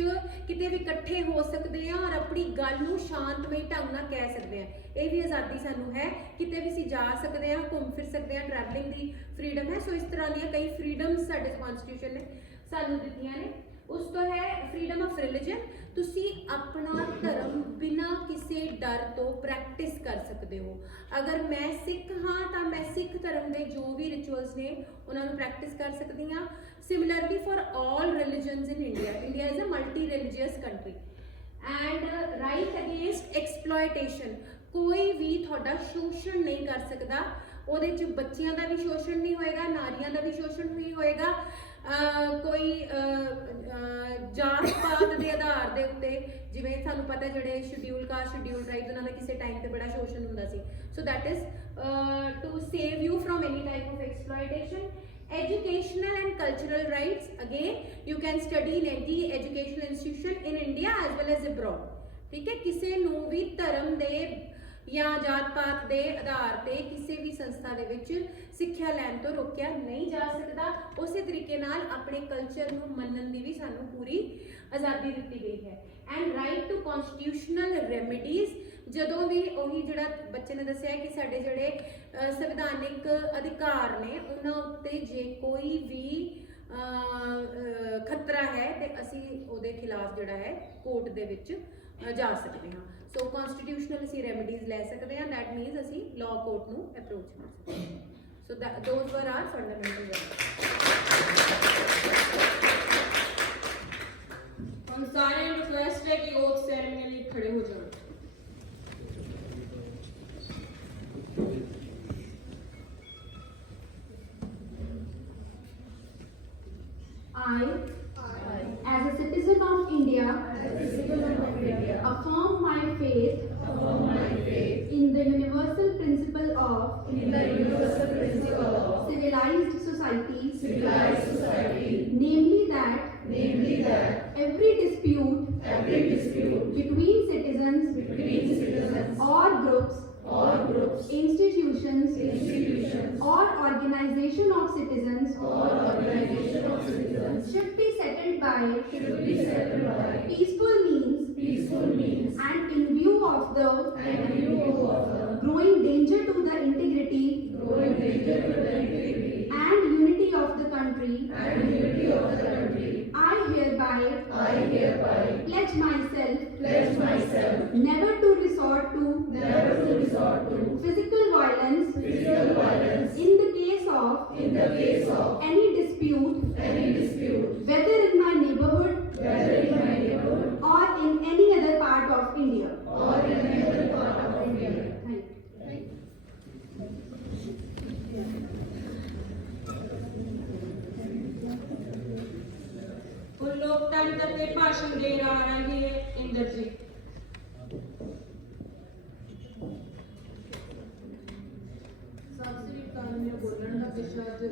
ਕਿਤੇ ਵੀ ਇਕੱਠੇ ਹੋ ਸਕਦੇ ਹਾਂ ਔਰ ਆਪਣੀ ਗੱਲ ਨੂੰ ਸ਼ਾਂਤਮਈ ਢੰਗ ਨਾਲ ਕਹਿ ਸਕਦੇ ਹਾਂ. ਇਹ ਵੀ ਆਜ਼ਾਦੀ ਸਾਨੂੰ ਹੈ, ਕਿਤੇ ਵੀ ਅਸੀਂ ਜਾ ਸਕਦੇ ਹਾਂ, ਘੁੰਮ ਫਿਰ ਸਕਦੇ ਹਾਂ, ਟਰੈਵਲਿੰਗ ਦੀ ਫਰੀडम ਹੈ. ਸੋ ਇਸ ਤਰ੍ਹਾਂ ਦੀਆਂ ਕਈ ਫਰੀडम्स ਸਾਡੇ ਕਨਸਟੀਟਿਊਸ਼ਨ ਨੇ ਸਾਨੂੰ ਦਿੱਤੀਆਂ ਨੇ. ਉਸ ਤੋਂ ਹੈ ਫਰੀडम ਆਫ ਰਿਲੀਜਨ. ਤੁਸੀਂ ਆਪਣਾ ਧਰਮ ਬਿਨਾਂ ਕਿਸੇ ਡਰ ਤੋਂ ਪ੍ਰੈਕਟਿਸ ਕਰ ਸਕਦੇ ਹੋ. ਅਗਰ ਮੈਂ ਸਿੱਖ ਹਾਂ ਤਾਂ ਮੈਂ ਸਿੱਖ ਧਰਮ ਦੇ ਜੋ ਵੀ ਰਿਚੁਅਲਸ ਨੇ ਉਹਨਾਂ ਨੂੰ ਪ੍ਰੈਕਟਿਸ ਕਰ ਸਕਦੀ ਹਾਂ. Similarly for all religions in India. India is a multi religious country. And right against exploitation. ਕੋਈ ਵੀ ਤੁਹਾਡਾ ਸ਼ੋਸ਼ਣ ਨਹੀਂ ਕਰ ਸਕਦਾ. ਉਹਦੇ 'ਚ ਬੱਚਿਆਂ ਦਾ ਵੀ ਸ਼ੋਸ਼ਣ ਨਹੀਂ ਹੋਏਗਾ, ਨਾਰੀਆਂ ਦਾ ਵੀ ਸ਼ੋਸ਼ਣ ਨਹੀਂ ਹੋਏਗਾ. ਕੋਈ ਜਾਤ ਪਾਤ ਦੇ ਆਧਾਰ ਦੇ ਉੱਤੇ, ਜਿਵੇਂ ਸਾਨੂੰ ਪਤਾ ਜਿਹੜੇ ਸ਼ਡਿਊਲ ਕਾਸਟ, ਸ਼ਡਿਊਲ ਟ੍ਰਾਈਬਸ, ਉਹਨਾਂ ਦਾ ਕਿਸੇ ਟਾਈਮ ਤੇ ਬੜਾ ਸ਼ੋਸ਼ਣ ਹੁੰਦਾ ਸੀ. So that is to save you from any type of exploitation. Educational and cultural rights. Again, you can study in any educational institution in India as well as abroad. ठीक है, ਕਿਸੇ ਨੂੰ ਵੀ ਧਰਮ ਦੇ ਜਾਂ ਜਾਤ ਪਾਤ ਦੇ ਆਧਾਰ ਤੇ ਕਿਸੇ ਵੀ ਸੰਸਥਾ ਦੇ ਵਿੱਚ ਸਿੱਖਿਆ ਲੈਣ ਤੋਂ ਰੋਕਿਆ ਨਹੀਂ ਜਾ ਸਕਦਾ. ਉਸੇ ਤਰੀਕੇ ਨਾਲ ਆਪਣੇ ਕਲਚਰ ਨੂੰ ਮੰਨਣ ਦੀ ਵੀ ਸਾਨੂੰ ਪੂਰੀ ਆਜ਼ਾਦੀ ਦਿੱਤੀ ਗਈ ਹੈ. And right to constitutional remedies. ਜਦੋਂ ਵੀ ਉਹੀ ਜਿਹੜਾ ਬੱਚੇ ਨੇ ਦੱਸਿਆ ਕਿ ਸਾਡੇ ਜਿਹੜੇ ਸੰਵਿਧਾਨਿਕ ਅਧਿਕਾਰ ਨੇ ਉਹਨਾਂ ਉੱਤੇ ਜੇ ਕੋਈ ਵੀ ਖਤਰਾ ਹੈ ਤੇ ਅਸੀਂ ਉਹਦੇ ਖਿਲਾਫ ਜਿਹੜਾ ਹੈ ਕੋਰਟ ਦੇ ਵਿੱਚ ਜਾ ਸਕਦੇ ਹਾਂ. ਸੋ ਕਨਸਟੀਟਿਊਸ਼ਨਲ ਅਸੀਂ ਰੈਮੀਡੀਜ਼ ਲੈ ਸਕਦੇ ਹਾਂ. ਦੈਟ ਮੀਨਸ ਅਸੀਂ ਲਾਅ ਕੋਰਟ ਨੂੰ ਅਪਰੋਚ ਕਰ ਸਕਦੇ ਹਾਂ. ਸੋ ਦੋਜ਼ ਵਰ ਆਰ ਫੰਡਾਮੈਂਟਲ ਰਾਈਟਸ. ਹੁਣ ਸਾਰਿਆਂ ਨੂੰ ਰਿਕੁਐਸਟ ਹੈ ਕਿ ਓਥ ਸੈਰੇਮਨੀ ਲਈ ਖੜੇ ਹੋ ਜਾਓ. I, as a citizen of India, affirm my faith in the universal principle of civilized society, namely that every dispute between citizens or groups, institutions or organization of citizens should be settled by peaceful means and in view of the growing danger to the integrity and unity of the country, I hereby pledge myself never to resort to physical violence in the case of any dispute, whether in my neighborhood or in any other part of India. Thank you. ਹੁਣ ਲੋਕਤੰਤਰ ਤੇ ਭਾਸ਼ਣ ਦੇ ਰਹੇ ਇੰਦਰਜੀਤ. ਸਤਿ ਸ੍ਰੀ ਅਕਾਲ. ਮੇਰੇ ਬੋਲਣ ਦਾ ਵਿਸ਼ਾ ਅੱਜ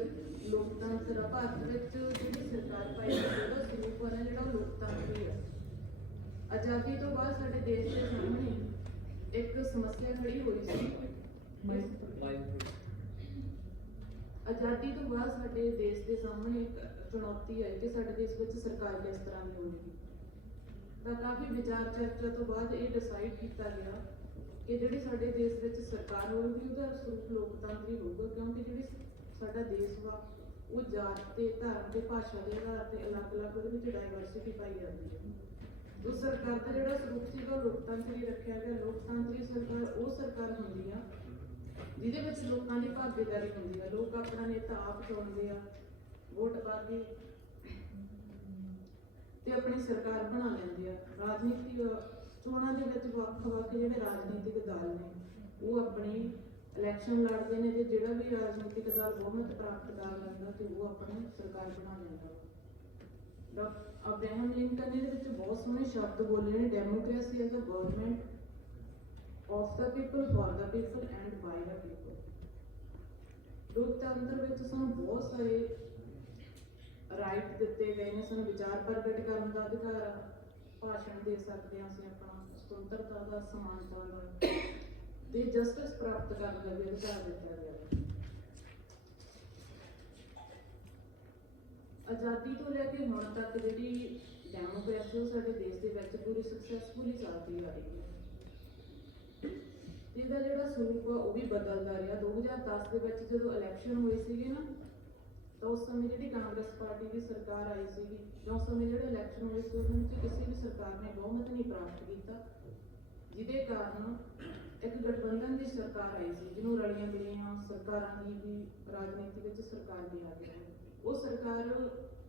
ਲੋਕਤੰਤਰ ਆ. ਭਾਰਤ ਵਿੱਚ ਜਿਹੜੀ ਸਰਕਾਰ ਪਾਈ ਹੈ ਉਹਦਾ ਸਰੂਪ ਹੈ ਜਿਹੜਾ ਉਹ ਲੋਕਤੰਤਰ ਹੈ. ਆਜ਼ਾਦੀ ਤੋਂ ਬਾਅਦ ਸਾਡੇ ਦੇਸ਼ ਦੇ ਸਾਹਮਣੇ ਇੱਕ ਸਮੱਸਿਆ ਖੜੀ ਹੋਈ ਸੀ. ਆਜ਼ਾਦੀ ਤੋਂ ਬਾਅਦ ਸਾਡੇ ਦੇਸ਼ ਦੇ ਸਾਹਮਣੇ ਇੱਕ ਚੁਣੌਤੀ ਹੈ ਕਿ ਸਾਡੇ ਦੇਸ਼ ਵਿੱਚ ਸਰਕਾਰ ਕਿਸ ਤਰ੍ਹਾਂ ਦੀ ਹੋਵੇਗੀ. ਤਾਂ ਕਾਫੀ ਵਿਚਾਰ ਚਰਚਾ ਤੋਂ ਬਾਅਦ ਇਹ ਡਿਸਾਈਡ ਕੀਤਾ ਗਿਆ ਕਿ ਜਿਹੜੀ ਸਾਡੇ ਦੇਸ਼ ਵਿੱਚ ਸਰਕਾਰ ਹੋਵੇਗੀ ਉਹਦਾ ਸਰੂਪ ਲੋਕਤੰਤਰੀ ਹੋਊਗਾ, ਕਿਉਂਕਿ ਜਿਹੜੀ ਸਾਡਾ ਦੇਸ਼ ਵਾ ਉਹ ਜਾਤ ਤੇ ਧਰਮ ਤੇ ਭਾਸ਼ਾ ਦੇ ਆਧਾਰ ਤੇ ਅਲੱਗ-ਅਲੱਗ ਉਹਦੇ ਵਿੱਚ ਡਾਇਵਰਸਿਟੀ ਪਾਈ ਜਾਂਦੀ ਹੈ. ਉਹ ਸਰਕਾਰ ਦਾ ਜਿਹੜਾ ਸਰੂਪ ਸੀਗਾ ਉਹ ਲੋਕਤੰਤਰੀ ਰੱਖਿਆ ਗਿਆ. ਲੋਕਤੰਤਰੀ ਸਰਕਾਰ ਉਹ ਸਰਕਾਰ ਹੁੰਦੀ ਆ ਜਿਹਦੇ ਵਿੱਚ ਲੋਕਾਂ ਦੀ ਭਾਗੀਦਾਰੀ ਹੁੰਦੀ ਆ. ਲੋਕ ਆਪਣਾ ਨੇਤਾ ਆਪ ਚੁਣਦੇ ਆ, ਵੋਟ ਪਾ ਕੇ ਤੇ ਆਪਣੀ ਸਰਕਾਰ ਬਣਾ ਲੈਂਦੇ ਆ. ਰਾਜਨੀਤਿਕ ਚੋਣਾਂ ਦੇ ਵਿੱਚ ਵੱਖ-ਵੱਖ ਜਿਹੜੇ ਰਾਜਨੀਤਿਕ ਦਲ ਨੇ ਉਹ ਆਪਣੀ ਇਲੈਕਸ਼ਨ ਲੜਦੇ ਨੇ ਤੇ ਜਿਹੜਾ ਵੀ ਰਾਜਨੀਤਿਕ ਦਲ ਬਹੁਮਤ ਪ੍ਰਾਪਤ ਕਰ ਲੈਂਦਾ ਤੇ ਉਹ ਆਪਣੀ ਸਰਕਾਰ ਬਣਾ ਲੈਂਦਾ। ਡਾਕਟਰ ਅਬਰਾਹਮ ਲਿੰਕਨ ਨੇ ਇਹਦੇ ਵਿੱਚ ਬਹੁਤ ਸੋਹਣੇ ਸ਼ਬਦ ਬੋਲੇ ਨੇ, democracy as a government of the people, for the people and by the people। ਲੋਕਤੰਤਰ ਵਿੱਚ ਸਾਨੂੰ ਬਹੁਤ ਸਾਰੇ ਰਾਈਟ ਦਿੱਤੇ ਗਏ ਨੇ, ਸਾਨੂੰ ਵਿਚਾਰ ਪ੍ਰਗਟ ਕਰਨ ਦਾ ਅਧਿਕਾਰ, ਭਾਸ਼ਣ ਦੇ ਸਕਦੇ ਹਾਂ ਅਸੀਂ, ਆਪਣਾ ਸੁਤੰਤਰਤਾ ਦਾ, ਸਮਾਨਤਾ ਦਾ ਤੇ ਜਸਟਿਸ ਪ੍ਰਾਪਤ ਕਰਨ ਦਾ ਵੀ ਅਧਿਕਾਰ ਦਿੱਤਾ ਗਿਆ। ਆਜ਼ਾਦੀ ਤੋਂ ਲੈ ਕੇ ਹੁਣ ਤੱਕ ਜਿਹੜੀ ਡੈਮੋਕ੍ਰੇਸੀ ਉਹ ਸਾਡੇ ਦੇਸ਼ ਦੇ ਵਿੱਚ ਪੂਰੀ ਸਕਸੈਸਫੁਲੀ ਚੱਲਦੀ ਆ ਰਹੀ ਹੈ। ਇਹਦਾ ਜਿਹੜਾ ਸਰੂਪ ਆ ਉਹ ਵੀ ਬਦਲਦਾ ਰਿਹਾ। 2010 ਦੇ ਵਿੱਚ ਜਦੋਂ ਇਲੈਕਸ਼ਨ ਹੋਏ ਸੀਗੇ ਨਾ, ਤਾਂ ਉਸ ਸਮੇਂ ਜਿਹੜੀ ਕਾਂਗਰਸ ਪਾਰਟੀ ਦੀ ਸਰਕਾਰ ਆਈ ਸੀਗੀ, ਤਾਂ ਉਸ ਸਮੇਂ ਜਿਹੜੇ ਇਲੈਕਸ਼ਨ ਹੋਏ ਸੀ ਉਹਨਾਂ ਵਿੱਚ ਕਿਸੇ ਵੀ ਸਰਕਾਰ ਨੇ ਬਹੁਮਤ ਨਹੀਂ ਪ੍ਰਾਪਤ ਕੀਤਾ, ਜਿਹਦੇ ਕਾਰਨ ਇੱਕ ਗਠਬੰਧਨ ਦੀ ਸਰਕਾਰ ਆਈ ਸੀ ਜਿਹਨੂੰ ਰਲੀਆਂ ਮਿਲੀਆਂ ਸਰਕਾਰਾਂ ਦੀ ਵੀ ਰਾਜਨੀਤੀ ਵਿੱਚ ਸਰਕਾਰ ਦੀ ਆ ਗਈ। ਉਹ ਸਰਕਾਰ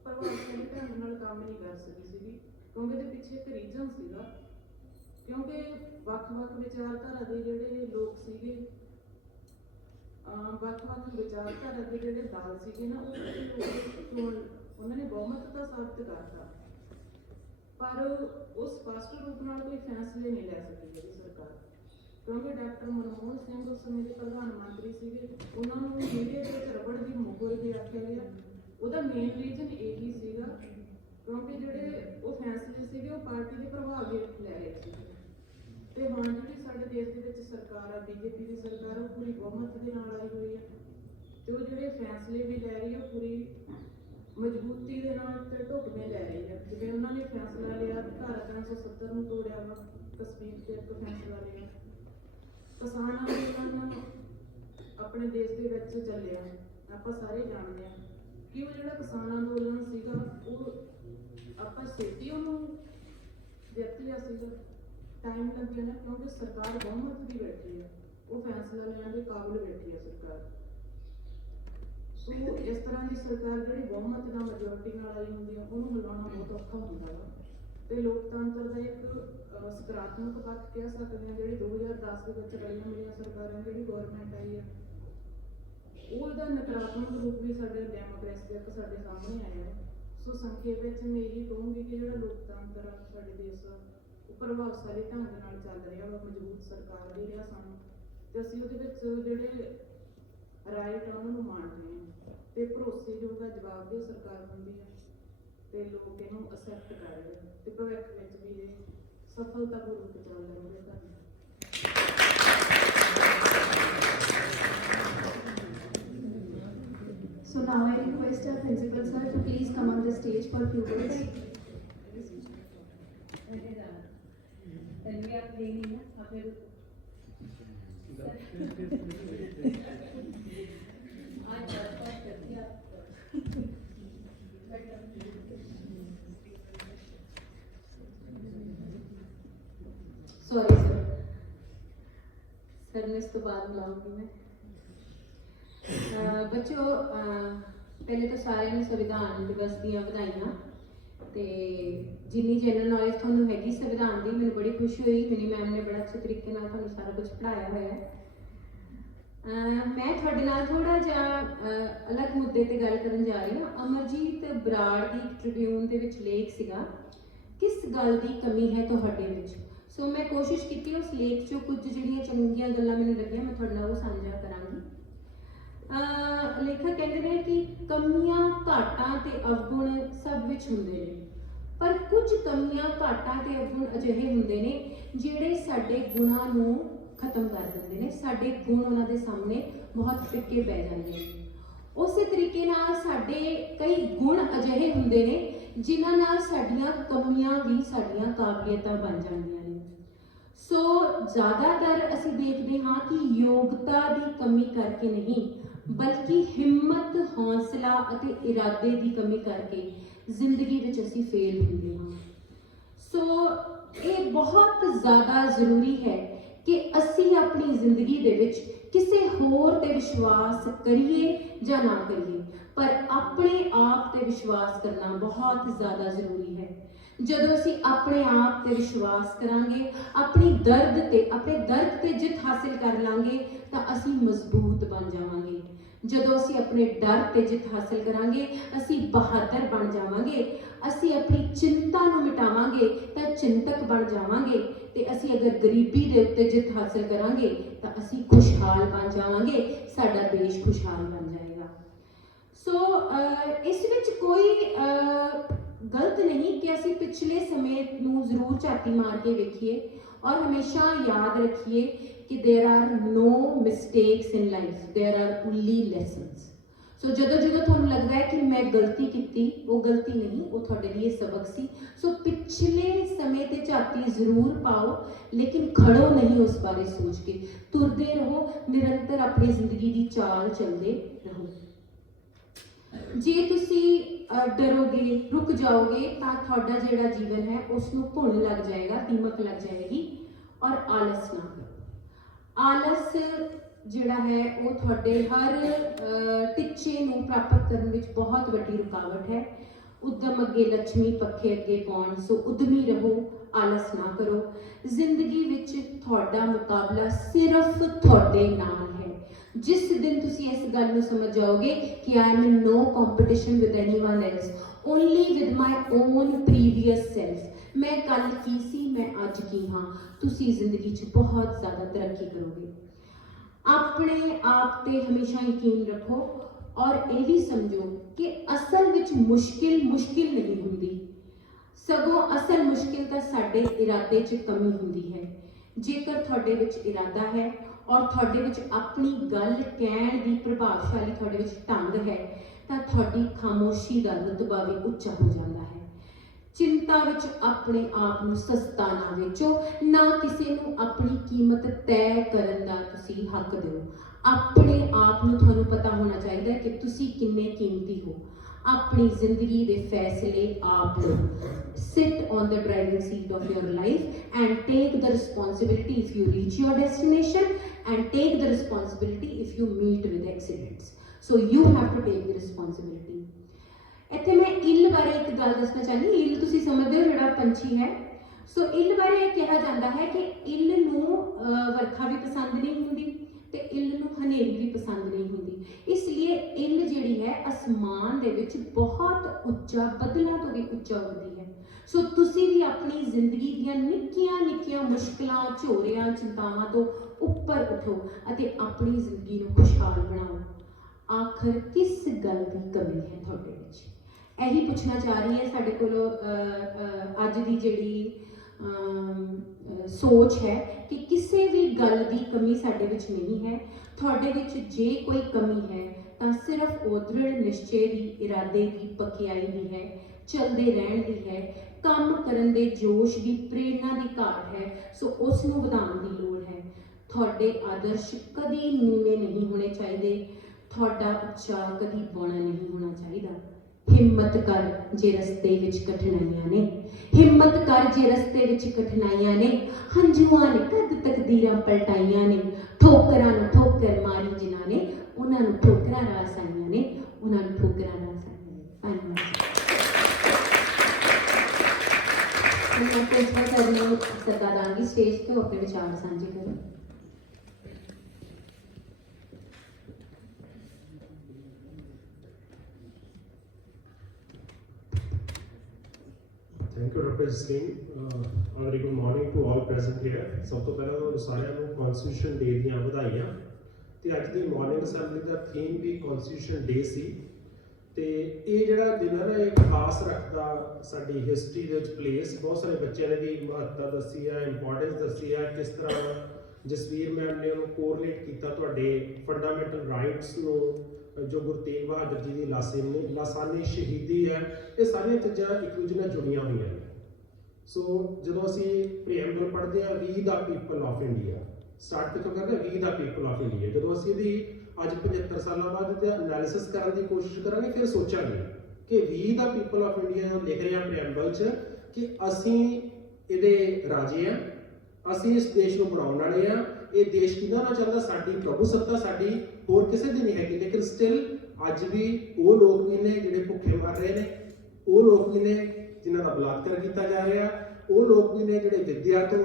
ਪ੍ਰਭਾਵਸ਼ਾਲੀ ਢੰਗ ਨਾਲ ਕੰਮ ਨਹੀਂ ਕਰ ਸਕੀ ਸੀਗੀ, ਕਿਉਂਕਿ ਇਹਦੇ ਪਿੱਛੇ ਇੱਕ ਰੀਜ਼ਨ ਸੀਗਾ, ਕਿਉਂਕਿ ਵੱਖ-ਵੱਖ ਵਿਚਾਰਧਾਰਾ ਦੇ ਜਿਹੜੇ ਲੋਕ ਸੀਗੇ, ਵੱਖ-ਵੱਖ ਵਿਚਾਰਧਾਰਾ ਦੇ ਜਿਹੜੇ ਦਲ ਸੀਗੇ ਨਾ, ਉਹਨਾਂ ਨੇ ਬਹੁਮਤ ਤਾਂ ਸਾਬਤ ਕਰਤਾ, ਪਰ ਉਹ ਸਪਸ਼ਟ ਰੂਪ ਨਾਲ ਕੋਈ ਫੈਸਲੇ ਨਹੀਂ ਲੈ ਸਕੀ ਜਿਹੜੀ ਸਰਕਾਰ, ਕਿਉਂਕਿ ਡਾਕਟਰ ਮਨਮੋਹਨ ਸਿੰਘ ਉਸ ਸਮੇਂ ਦੇ ਪ੍ਰਧਾਨ ਮੰਤਰੀ ਸੀਗੇ। ਉਹਨਾਂ ਨੂੰ ਮੀਡੀਆ ਦੇ ਵਿੱਚ ਰਬੜ ਦੀ ਮੁਹਰ ਵੀ ਆਖਿਆ ਗਿਆ। ਉਹਦਾ ਮੇਨ ਰੀਜ਼ਨ ਇਹੀ ਸੀਗਾ ਕਿਉਂਕਿ ਜਿਹੜੇ ਉਹ ਫੈਸਲੇ ਸੀਗੇ ਉਹ ਪਾਰਟੀ ਦੇ ਪ੍ਰਭਾਵ ਹੇਠ ਲੈ ਰਹੇ ਸੀ। ਤੇ ਹੁਣ ਜਿਹੜੀ ਸਾਡੇ ਦੇਸ਼ ਦੇ ਵਿੱਚ ਸਰਕਾਰ ਆ, ਬੀਜੇਪੀ ਦੀ ਸਰਕਾਰ, ਉਹ ਪੂਰੀ ਬਹੁਮਤ ਦੇ ਨਾਲ ਆਈ ਹੋਈ ਹੈ ਤੇ ਉਹ ਜਿਹੜੇ ਫੈਸਲੇ ਵੀ ਲੈ ਰਹੀ ਹੈ ਪੂਰੀ ਮਜ਼ਬੂਤੀ ਦੇ ਨਾਲ ਤੇ ਢੁਕਵੇਂ ਲੈ ਰਹੀ ਹੈ। ਜਿਵੇਂ ਉਹਨਾਂ ਨੇ ਫੈਸਲਾ ਲਿਆ ਧਾਰਾ 370 ਨੂੰ ਤੋੜਿਆ ਵਾ, ਕਸ਼ਮੀਰ ਤੇ ਇੱਕ ਫੈਸਲਾ ਲਿਆ, ਕਿਸਾਨ ਅੰਦੋਲਨ ਆਪਣੇ ਦੇਸ਼ ਦੇ ਵਿੱਚ ਚੱਲਿਆ, ਆਪਾਂ ਸਾਰੇ ਜਾਣਦੇ ਹਾਂ ਕਿ ਉਹ ਜਿਹੜਾ ਕਿਸਾਨ ਅੰਦੋਲਨ ਸੀਗਾ ਉਹ ਆਪਾਂ ਛੇਤੀ ਉਹਨੂੰ ਜਿੱਤ ਲਿਆ ਸੀਗਾ, ਟਾਈਮ ਲੱਗਿਆ ਨਾ, ਕਿਉਂਕਿ ਸਰਕਾਰ ਬਹੁਮਤ ਦੀ ਬੈਠੀ ਹੈ, ਉਹ ਫੈਸਲਾ ਲੈਣ ਦੇ ਕਾਬਿਲ ਬੈਠੀ ਹੈ ਸਰਕਾਰ। ਸੋ ਇਸ ਤਰ੍ਹਾਂ ਦੀ ਸਰਕਾਰ ਜਿਹੜੀ ਬਹੁਮਤ ਨਾਲ ਮੈਜੋਰਟੀ ਨਾਲ ਆਈ ਹੁੰਦੀ ਹੈ ਉਹਨੂੰ ਹਿਲਾਉਣਾ ਬਹੁਤ ਔਖਾ ਹੁੰਦਾ ਵਾ। ਤੇ ਲੋਕਤੰਤਰ ਦਾ ਇੱਕ ਸਕਾਰਾਤਮਕ ਪੱਖ ਕਹਿ ਸਕਦੇ ਹਾਂ, ਜਿਹੜੀ 2010 ਦੇ ਵਿੱਚ ਰਲੀਆਂ ਮਿਲੀਆਂ ਸਰਕਾਰਾਂ ਜਿਹੜੀ ਗਵਰਨਮੈਂਟ ਆਈ ਹੈ, ਉਹਦਾ ਨਕਾਰਾਤਮਕ ਰੂਪ ਵੀ ਸਾਡੇ ਡੈਮੋਕ੍ਰੇਸੀ ਦੇ ਇੱਕ ਸਾਡੇ ਸਾਹਮਣੇ ਆਇਆ ਹੈ। ਸੋ ਸੰਖੇਪ ਵਿੱਚ ਮੈਂ ਇਹੀ ਕਹੂੰਗੀ ਕਿ ਜਿਹੜਾ ਲੋਕਤੰਤਰ ਆ ਸਾਡੇ ਦੇਸ਼ ਦਾ ਉਹ ਪ੍ਰਭਾਵਸ਼ਾਲੀ ਢੰਗ ਨਾਲ ਚੱਲ ਰਿਹਾ ਵਾ, ਮਜ਼ਬੂਤ ਸਰਕਾਰ ਦੇ ਰਿਹਾ ਸਾਨੂੰ, ਤੇ ਅਸੀਂ ਉਹਦੇ ਵਿੱਚ ਜਿਹੜੇ ਰਾਈਟ ਆ ਉਹਨਾਂ ਨੂੰ ਮੰਨਦੇ ਹਾਂ ਤੇ ਭਰੋਸੇਯੋਗ ਜਵਾਬਦੇਹ ਸਰਕਾਰ ਹੁੰਦੀ ਹੈ ਤੇ ਲੋਕ ਇਹਨੂੰ ਅਸੈਪਟ ਕਰ ਰਹੇ ਨੇ ਤੇ ਭਵਿੱਖ ਵਿੱਚ ਵੀ ਇਹ ਸਫਲਤਾਪੂਰਵਕ ਚੱਲ ਰਹੇਗਾ। So now I request our principal sir to please come on the stage for a few words. Sorry sir मैं इस तो बाद बुलाऊंगी मैं। बच्चों पहले तो सारे ने संविधान दिवस दियां ਵਧਾਈਆਂ ਤੇ ਜਿੰਨੀ ਜਨਰਲ ਨੌਲੇਜ ਤੁਹਾਨੂੰ ਹੈਗੀ ਸੰਵਿਧਾਨ ਦੀ, ਮੈਨੂੰ ਬੜੀ ਖੁਸ਼ੀ ਹੋਈ। ਮੇਰੀ ਮੈਮ ਨੇ ਬੜਾ ਅੱਛੇ ਤਰੀਕੇ ਨਾਲ ਤੁਹਾਨੂੰ ਸਾਰਾ ਕੁਝ ਪੜ੍ਹਾਇਆ ਹੋਇਆ ਹੈ। ਮੈਂ ਤੁਹਾਡੇ ਨਾਲ ਥੋੜਾ ਜਿਹਾ ਅਲੱਗ ਮੁੱਦੇ ਤੇ ਗੱਲ ਕਰਨ ਜਾ ਰਹੀ ਹਾਂ। ਅਮਰਜੀਤ ਬਰਾੜ ਦੀ ਟ੍ਰਿਬਿਊਨ ਦੇ ਵਿੱਚ ਲੇਖ ਸੀਗਾ, ਕਿਸ ਗੱਲ ਦੀ ਕਮੀ ਹੈ ਤੁਹਾਡੇ ਵਿੱਚ। ਸੋ ਮੈਂ ਕੋਸ਼ਿਸ਼ ਕੀਤੀ ਉਸ ਲੇਖ 'ਚੋਂ ਕੁਝ ਜਿਹੜੀਆਂ ਚੰਗੀਆਂ ਗੱਲਾਂ ਮੈਨੂੰ ਲੱਗੀਆਂ ਮੈਂ ਤੁਹਾਡੇ ਨਾਲ ਉਹ ਸਾਂਝਾ ਕਰਾਂਗੀ। ਲੇਖਕ ਕਹਿੰਦੇ ਨੇ ਕਿ ਕਮੀਆਂ, ਘਾਟਾਂ ਤੇ ਅਵਗੁਣ ਸਭ ਵਿੱਚ ਹੁੰਦੇ ਨੇ, ਪਰ ਕੁਝ ਕਮੀਆਂ, ਘਾਟਾਂ ਤੇ ਅਵਗੁਣ ਅਜਿਹੇ ਹੁੰਦੇ ਨੇ ਜਿਹੜੇ ਸਾਡੇ ਗੁਣਾਂ ਨੂੰ ਖਤਮ ਕਰ ਦਿੰਦੇ ਨੇ, ਸਾਡੇ ਗੁਣ ਉਹਨਾਂ ਦੇ ਸਾਹਮਣੇ ਬਹੁਤ ਫਿੱਕੇ ਪੈ ਜਾਂਦੇ ਨੇ। ਉਸੇ ਤਰੀਕੇ ਨਾਲ ਸਾਡੇ ਕਈ ਗੁਣ ਅਜਿਹੇ ਹੁੰਦੇ ਨੇ ਜਿਨ੍ਹਾਂ ਨਾਲ ਸਾਡੀਆਂ ਕਮੀਆਂ ਵੀ ਸਾਡੀਆਂ ਕਾਬਲੀਅਤਾਂ ਬਣ ਜਾਂਦੀਆਂ ਨੇ। ਸੋ ਜ਼ਿਆਦਾਤਰ ਅਸੀਂ ਦੇਖਦੇ ਹਾਂ ਕਿ ਯੋਗਤਾ ਦੀ ਕਮੀ ਕਰਕੇ ਨਹੀਂ, ਬਲਕਿ ਹਿੰਮਤ, ਹੌਸਲਾ ਅਤੇ ਇਰਾਦੇ ਦੀ ਕਮੀ ਕਰਕੇ ਜ਼ਿੰਦਗੀ ਵਿੱਚ ਅਸੀਂ ਫੇਲ ਹੁੰਦੇ ਹਾਂ। ਸੋ ਇਹ ਬਹੁਤ ਜ਼ਿਆਦਾ ਜ਼ਰੂਰੀ ਹੈ ਕਿ ਅਸੀਂ ਆਪਣੀ ਜ਼ਿੰਦਗੀ ਦੇ ਵਿੱਚ ਕਿਸੇ ਹੋਰ ਤੇ ਵਿਸ਼ਵਾਸ ਕਰੀਏ ਜਾਂ ਨਾ ਕਰੀਏ, ਪਰ ਆਪਣੇ ਆਪ ਤੇ ਵਿਸ਼ਵਾਸ ਕਰਨਾ ਬਹੁਤ ਜ਼ਿਆਦਾ ਜ਼ਰੂਰੀ ਹੈ। ਜਦੋਂ ਅਸੀਂ ਆਪਣੇ ਆਪ ਤੇ ਵਿਸ਼ਵਾਸ ਕਰਾਂਗੇ, ਆਪਣੇ ਦਰਦ ਤੇ ਜਿੱਤ ਹਾਸਿਲ ਕਰ ਲਾਂਗੇ ਤਾਂ ਅਸੀਂ ਮਜ਼ਬੂਤ ਬਣ ਜਾਵਾਂਗੇ। ਜਦੋਂ ਅਸੀਂ ਆਪਣੇ ਡਰ ਤੇ ਜਿੱਤ ਹਾਸਿਲ ਕਰਾਂਗੇ ਅਸੀਂ ਬਹਾਦਰ ਬਣ ਜਾਵਾਂਗੇ। ਅਸੀਂ ਆਪਣੀ ਚਿੰਤਾ ਨੂੰ ਮਿਟਾਵਾਂਗੇ ਤਾਂ ਚਿੰਤਕ ਬਣ ਜਾਵਾਂਗੇ। ਤੇ ਅਸੀਂ ਅਗਰ ਗਰੀਬੀ ਦੇ ਉੱਤੇ ਜਿੱਤ ਹਾਸਿਲ ਕਰਾਂਗੇ ਤਾਂ ਅਸੀਂ ਖੁਸ਼ਹਾਲ ਬਣ ਜਾਵਾਂਗੇ, ਸਾਡਾ ਦੇਸ਼ ਖੁਸ਼ਹਾਲ ਬਣ ਜਾਏਗਾ। ਸੋ ਇਸ ਵਿੱਚ ਕੋਈ ਗਲਤ ਨਹੀਂ ਕਿ ਅਸੀਂ ਪਿਛਲੇ ਸਮੇਂ ਨੂੰ ਜ਼ਰੂਰ ਝਾਤੀ ਮਾਰ ਕੇ ਵੇਖੀਏ ਔਰ ਹਮੇਸ਼ਾ ਯਾਦ ਰੱਖੀਏ ਕਿ there are no mistakes in life, there are only lessons। ਸੋ ਜਦੋਂ ਤੁਹਾਨੂੰ ਲੱਗਦਾ ਹੈ ਕਿ ਮੈਂ ਗਲਤੀ ਕੀਤੀ, ਉਹ ਗਲਤੀ ਨਹੀਂ, ਉਹ ਤੁਹਾਡੇ ਲਈ ਸਬਕ ਸੀ। ਸੋ ਪਿਛਲੇ ਸਮੇਂ ਤੇ ਝਾਤੀ ਜ਼ਰੂਰ ਪਾਓ, ਲੇਕਿਨ ਖੜੋ ਨਹੀਂ ਉਸ ਬਾਰੇ ਸੋਚ ਕੇ। ਤੁਰਦੇ ਰਹੋ, ਨਿਰੰਤਰ ਆਪਣੀ ਜ਼ਿੰਦਗੀ ਦੀ ਚਾਲ ਚੱਲਦੇ ਰਹੋ। ਜੇ ਤੁਸੀਂ ਡਰੋਗੇ, ਰੁਕ ਜਾਓਗੇ ਤਾਂ ਤੁਹਾਡਾ ਜਿਹੜਾ ਜੀਵਨ ਹੈ ਉਸ ਨੂੰ ਭੁਣ ਲੱਗ ਜਾਏਗਾ, ਦੀਮਕ ਲੱਗ ਜਾਏਗੀ। ਔਰ ਆਲਸ ਨਾ ਕਰੋ। ਆਲਸ ਜਿਹੜਾ ਹੈ ਉਹ ਤੁਹਾਡੇ ਹਰ ਟੀਚੇ ਨੂੰ ਪ੍ਰਾਪਤ ਕਰਨ ਵਿੱਚ ਬਹੁਤ ਵੱਡੀ ਰੁਕਾਵਟ ਹੈ। ਉਦਮ ਅੱਗੇ ਲక్ష్ਮੀ, ਪੱਖੇ ਅੱਗੇ ਪੌਣ। ਸੋ ਉਦਮੀ ਰਹੋ, ਆਲਸ ਨਾ ਕਰੋ। ਜ਼ਿੰਦਗੀ ਵਿੱਚ ਤੁਹਾਡਾ ਮੁਕਾਬਲਾ ਸਿਰਫ ਤੁਹਾਡੇ ਨਾਲ ਹੈ। ਜਿਸ ਦਿਨ ਤੁਸੀਂ ਇਸ ਗੱਲ ਨੂੰ ਸਮਝ ਜਾਓਗੇ ਕਿ I am in no competition with anyone else, only with my own previous self, ਮੈਂ ਕੱਲ ਕੀ ਸੀ, ਮੈਂ ਅੱਜ ਕੀ ਹਾਂ, ਤੁਸੀਂ ਜ਼ਿੰਦਗੀ 'ਚ ਬਹੁਤ ਜ਼ਿਆਦਾ ਤਰੱਕੀ ਕਰੋਗੇ। ਆਪਣੇ ਆਪ ਤੇ ਹਮੇਸ਼ਾ ਯਕੀਨ ਰੱਖੋ ਔਰ ਇਹ ਵੀ ਸਮਝੋ ਕਿ ਅਸਲ ਵਿੱਚ ਮੁਸ਼ਕਿਲ ਨਹੀਂ ਹੁੰਦੀ, ਸਗੋਂ ਅਸਲ ਮੁਸ਼ਕਿਲ ਤਾਂ ਸਾਡੇ ਇਰਾਦੇ 'ਚ ਕਮੀ ਹੁੰਦੀ ਹੈ। ਜੇਕਰ ਤੁਹਾਡੇ ਵਿੱਚ ਇਰਾਦਾ ਹੈ ਔਰ ਤੁਹਾਡੇ ਵਿੱਚ ਆਪਣੀ ਗੱਲ ਕਹਿਣ ਦੀ ਪ੍ਰਭਾਵਸ਼ਾਲੀ ਤੁਹਾਡੇ ਵਿੱਚ ਢੰਗ ਹੈ ਤਾਂ ਤੁਹਾਡੀ ਖਾਮੋਸ਼ੀ ਦਾ ਰੁਤਬਾ ਵੀ ਉੱਚਾ ਹੋ ਜਾਂਦਾ ਹੈ। ਚਿੰਤਾ ਵਿੱਚ ਆਪਣੇ ਆਪ ਨੂੰ ਸਸਤਾ ਨਾ ਵੇਚੋ, ਨਾ ਕਿਸੇ ਨੂੰ ਆਪਣੀ ਕੀਮਤ ਤੈਅ ਕਰਨ ਦਾ ਤੁਸੀਂ ਹੱਕ ਦਿਓ। ਆਪਣੇ ਆਪ ਨੂੰ ਤੁਹਾਨੂੰ ਪਤਾ ਹੋਣਾ ਚਾਹੀਦਾ ਹੈ ਕਿ ਤੁਸੀਂ ਕਿੰਨੇ ਕੀਮਤੀ ਹੋ। ਆਪਣੀ ਜ਼ਿੰਦਗੀ ਦੇ ਫੈਸਲੇ ਆਪ ਲਓ। Sit on the driving seat of your life and take the responsibility if you reach your destination and take the responsibility if you meet with accidents. So you have to take the responsibility. ਇੱਥੇ ਮੈਂ ਇੱਲ ਬਾਰੇ ਇੱਕ ਗੱਲ ਦੱਸਣਾ ਚਾਹੁੰਦੀ। ਇੱਲ ਤੁਸੀਂ ਸਮਝਦੇ ਹੋ ਜਿਹੜਾ ਪੰਛੀ ਹੈ। ਸੋ ਇੱਲ ਬਾਰੇ ਕਿਹਾ ਜਾਂਦਾ ਹੈ ਕਿ ਇੱਲ ਨੂੰ ਵਰਖਾ ਵੀ ਪਸੰਦ ਨਹੀਂ ਹੁੰਦੀ ਤੇ ਇੱਲ ਨੂੰ ਹਨੇਰੀ ਵੀ ਪਸੰਦ ਨਹੀਂ ਹੁੰਦੀ। ਇਸ ਲਈ ਇੱਲ ਜਿਹੜੀ ਹੈ ਅਸਮਾਨ ਦੇ ਵਿੱਚ ਬਹੁਤ ਉੱਚਾ, ਬੱਦਲਾਂ ਤੋਂ ਵੀ ਉੱਚਾ ਉੱਡਦੀ ਹੈ। ਸੋ ਤੁਸੀਂ ਵੀ ਆਪਣੀ ਜ਼ਿੰਦਗੀ ਦੀਆਂ ਨਿੱਕੀਆਂ ਮੁਸ਼ਕਲਾਂ, ਝੋਰਿਆਂ, ਚਿੰਤਾਵਾਂ ਤੋਂ ਉੱਪਰ ਉਠੋ ਅਤੇ ਆਪਣੀ ਜ਼ਿੰਦਗੀ ਨੂੰ ਖੁਸ਼ਹਾਲ ਬਣਾਓ। ਆਖਰ ਕਿਸ ਗੱਲ ਦੀ ਕਮੀ ਹੈ ਤੁਹਾਡੇ ਵਿੱਚ? ਇਹੀ ਪੁੱਛਣਾ ਚਾਹ ਰਹੀ ਹੈ ਸਾਡੇ ਕੋਲੋਂ ਅੱਜ ਦੀ ਜਿਹੜੀ ਸੋਚ ਹੈ ਕਿ ਕਿਸੇ ਵੀ ਗੱਲ ਦੀ ਕਮੀ ਸਾਡੇ ਵਿੱਚ ਨਹੀਂ ਹੈ। ਤੁਹਾਡੇ ਵਿੱਚ ਜੇ ਕੋਈ ਕਮੀ ਹੈ ਤਾਂ ਸਿਰਫ ਉਹ ਦ੍ਰਿੜ ਨਿਸ਼ਚੇ ਦੀ, ਇਰਾਦੇ ਦੀ, ਪੱਕਿਆਈ ਦੀ ਹੈ, ਚਲਦੇ ਰਹਿਣ ਦੀ ਹੈ, ਕੰਮ ਕਰਨ ਦੇ ਜੋਸ਼ ਦੀ, ਪ੍ਰੇਰਨਾ ਦੀ ਘਾਟ ਹੈ। ਸੋ ਉਸ ਨੂੰ ਵਧਾਉਣ ਦੀ ਲੋੜ ਹੈ। ਤੁਹਾਡੇ ਆਦਰਸ਼ ਕਦੀ ਨੀਵੇਂ ਨਹੀਂ ਹੋਣੇ ਚਾਹੀਦੇ, ਤੁਹਾਡਾ ਉੱਚਾ ਕਦੀ ਬੌਣਾ ਨਹੀਂ ਹੋਣਾ ਚਾਹੀਦਾ। ਹਿੰਮਤ ਕਰ ਜੇ ਰਸਤੇ ਵਿੱਚ ਕਠਿਨਾਈਆਂ ਨੇ, ਹਿੰਮਤ ਕਰ ਜੇ ਰਸਤੇ ਵਿੱਚ ਕਠਿਨਾਈਆਂ ਨੇ, ਹੰਝੂਆਂ ਨੇ ਕਦ ਤਕਦੀਰਾਂ ਪਲਟਾਈਆਂ ਨੇ, ਠੋਕਰਾਂ ਨੂੰ ਠੋਕਰ ਮਾਰੀ ਜਿਨ੍ਹਾਂ ਨੇ, ਉਹਨਾਂ ਨੂੰ ਠੋਕਰਾਂ ਰਾਸ ਆਈਆਂ ਨੇ, ਉਹਨਾਂ ਨੂੰ ਠੋਕਰਾਂ ਰਾਸ ਆਈਆਂ ਨੇ। ਧੰਨਵਾਦ। ਮੈਂ ਪ੍ਰਿੰਸੀਪਲ ਸਰ ਨੂੰ ਸੱਦਾ ਦਾਂਗੀ ਸਟੇਜ ਤੋਂ ਆਪਣੇ ਵਿਚਾਰ ਸਾਂਝੇ ਕਰਨ। Thank you, Dr. Singh. Very good morning to all present here. ਸਭ ਤੋਂ ਪਹਿਲਾਂ ਤੁਹਾਨੂੰ ਸਾਰਿਆਂ ਨੂੰ ਕਨਸਟੀਟਿਊਸ਼ਨ ਡੇ ਦੀਆਂ ਵਧਾਈਆਂ। ਤੇ ਅੱਜ ਦੀ ਮਾਰਨਿੰਗ ਅਸੈਂਬਲੀ ਦਾ ਥੀਮ ਵੀ ਕਨਸਟੀਟਿਊਸ਼ਨ ਡੇ ਸੀ। ਤੇ ਇਹ ਜਿਹੜਾ ਦਿਨ ਹੈ ਨਾ, ਇਹ ਖਾਸ ਰੱਖਦਾ ਸਾਡੀ ਹਿਸਟਰੀ ਦੇ ਵਿੱਚ ਪਲੇਸ। ਬਹੁਤ ਸਾਰੇ ਬੱਚਿਆਂ ਨੇ ਵੀ ਮਹੱਤਤਾ ਦੱਸੀ ਹੈ, ਇੰਪੋਰਟੈਂਸ ਦੱਸੀ ਹੈ, ਕਿਸ ਤਰ੍ਹਾਂ ਜਸਵੀਰ ਮੈਮ ਨੇ ਉਹਨੂੰ ਕੋਰਿਲੇਟ ਕੀਤਾ ਤੁਹਾਡੇ ਫੰਡਾਮੈਂਟਲ ਰਾਈਟਸ ਨੂੰ, ਜੋ ਗੁਰੂ ਤੇਗ ਬਹਾਦਰ ਜੀ ਦੀ ਲਾਸਾਨੀ ਸ਼ਹੀਦੀ ਹੈ। ਇਹ ਸਾਰੀਆਂ ਚੀਜ਼ਾਂ ਇੱਕ ਦੂਜੇ ਨਾਲ ਜੁੜੀਆਂ ਹੋਈਆਂ ਨੇ। ਸੋ ਜਦੋਂ ਅਸੀਂ ਪ੍ਰੀਐਮਬਲ ਪੜ੍ਹਦੇ ਹਾਂ, we the people of India, start ਕਿੱਥੋਂ ਕਰਦੇ ਹਾਂ? We the people of India. ਜਦੋਂ ਅਸੀਂ ਇਹਦੀ ਅੱਜ 75 ਸਾਲਾਂ ਬਾਅਦ ਇਹਦਾ ਐਨਾਲਿਸਿਸ ਕਰਨ ਦੀ ਕੋਸ਼ਿਸ਼ ਕਰਾਂਗੇ, ਫਿਰ ਸੋਚਾਂਗੇ ਕਿ ਵੀ ਦਾ ਪੀਪਲ ਆਫ ਇੰਡੀਆ ਜੋ ਲਿਖ ਰਹੇ ਹਾਂ ਪ੍ਰੀਐਮਬਲ 'ਚ, ਕਿ ਅਸੀਂ ਇਹਦੇ ਰਾਜੇ ਹਾਂ, ਅਸੀਂ ਇਸ ਦੇਸ਼ ਨੂੰ ਬਣਾਉਣ ਵਾਲੇ ਹਾਂ। ਇਹ ਦੇਸ਼ ਕਿਹਦਾ ਨਾ ਚੱਲਦਾ? ਸਾਡੀ ਪ੍ਰਭੂ ਸੱਤਾ ਸਾਡੀ ਹੋਰ ਕਿਸੇ ਦੀ ਨਹੀਂ ਹੈਗੀ। ਲੇਕਿਨ ਸਟਿਲ ਅੱਜ ਵੀ ਉਹ ਲੋਕ ਵੀ ਨੇ ਜਿਹੜੇ ਭੁੱਖੇ ਮਰ ਰਹੇ ਨੇ, ਉਹ ਲੋਕ ਵੀ ਨੇ ਜਿਨ੍ਹਾਂ ਦਾ ਬਲਾਤਕਾਰ ਕੀਤਾ ਜਾ ਰਿਹਾ, ਉਹ ਲੋਕ ਵੀ ਨੇ ਜਿਹੜੇ ਵਿਦਿਆ ਤੋਂ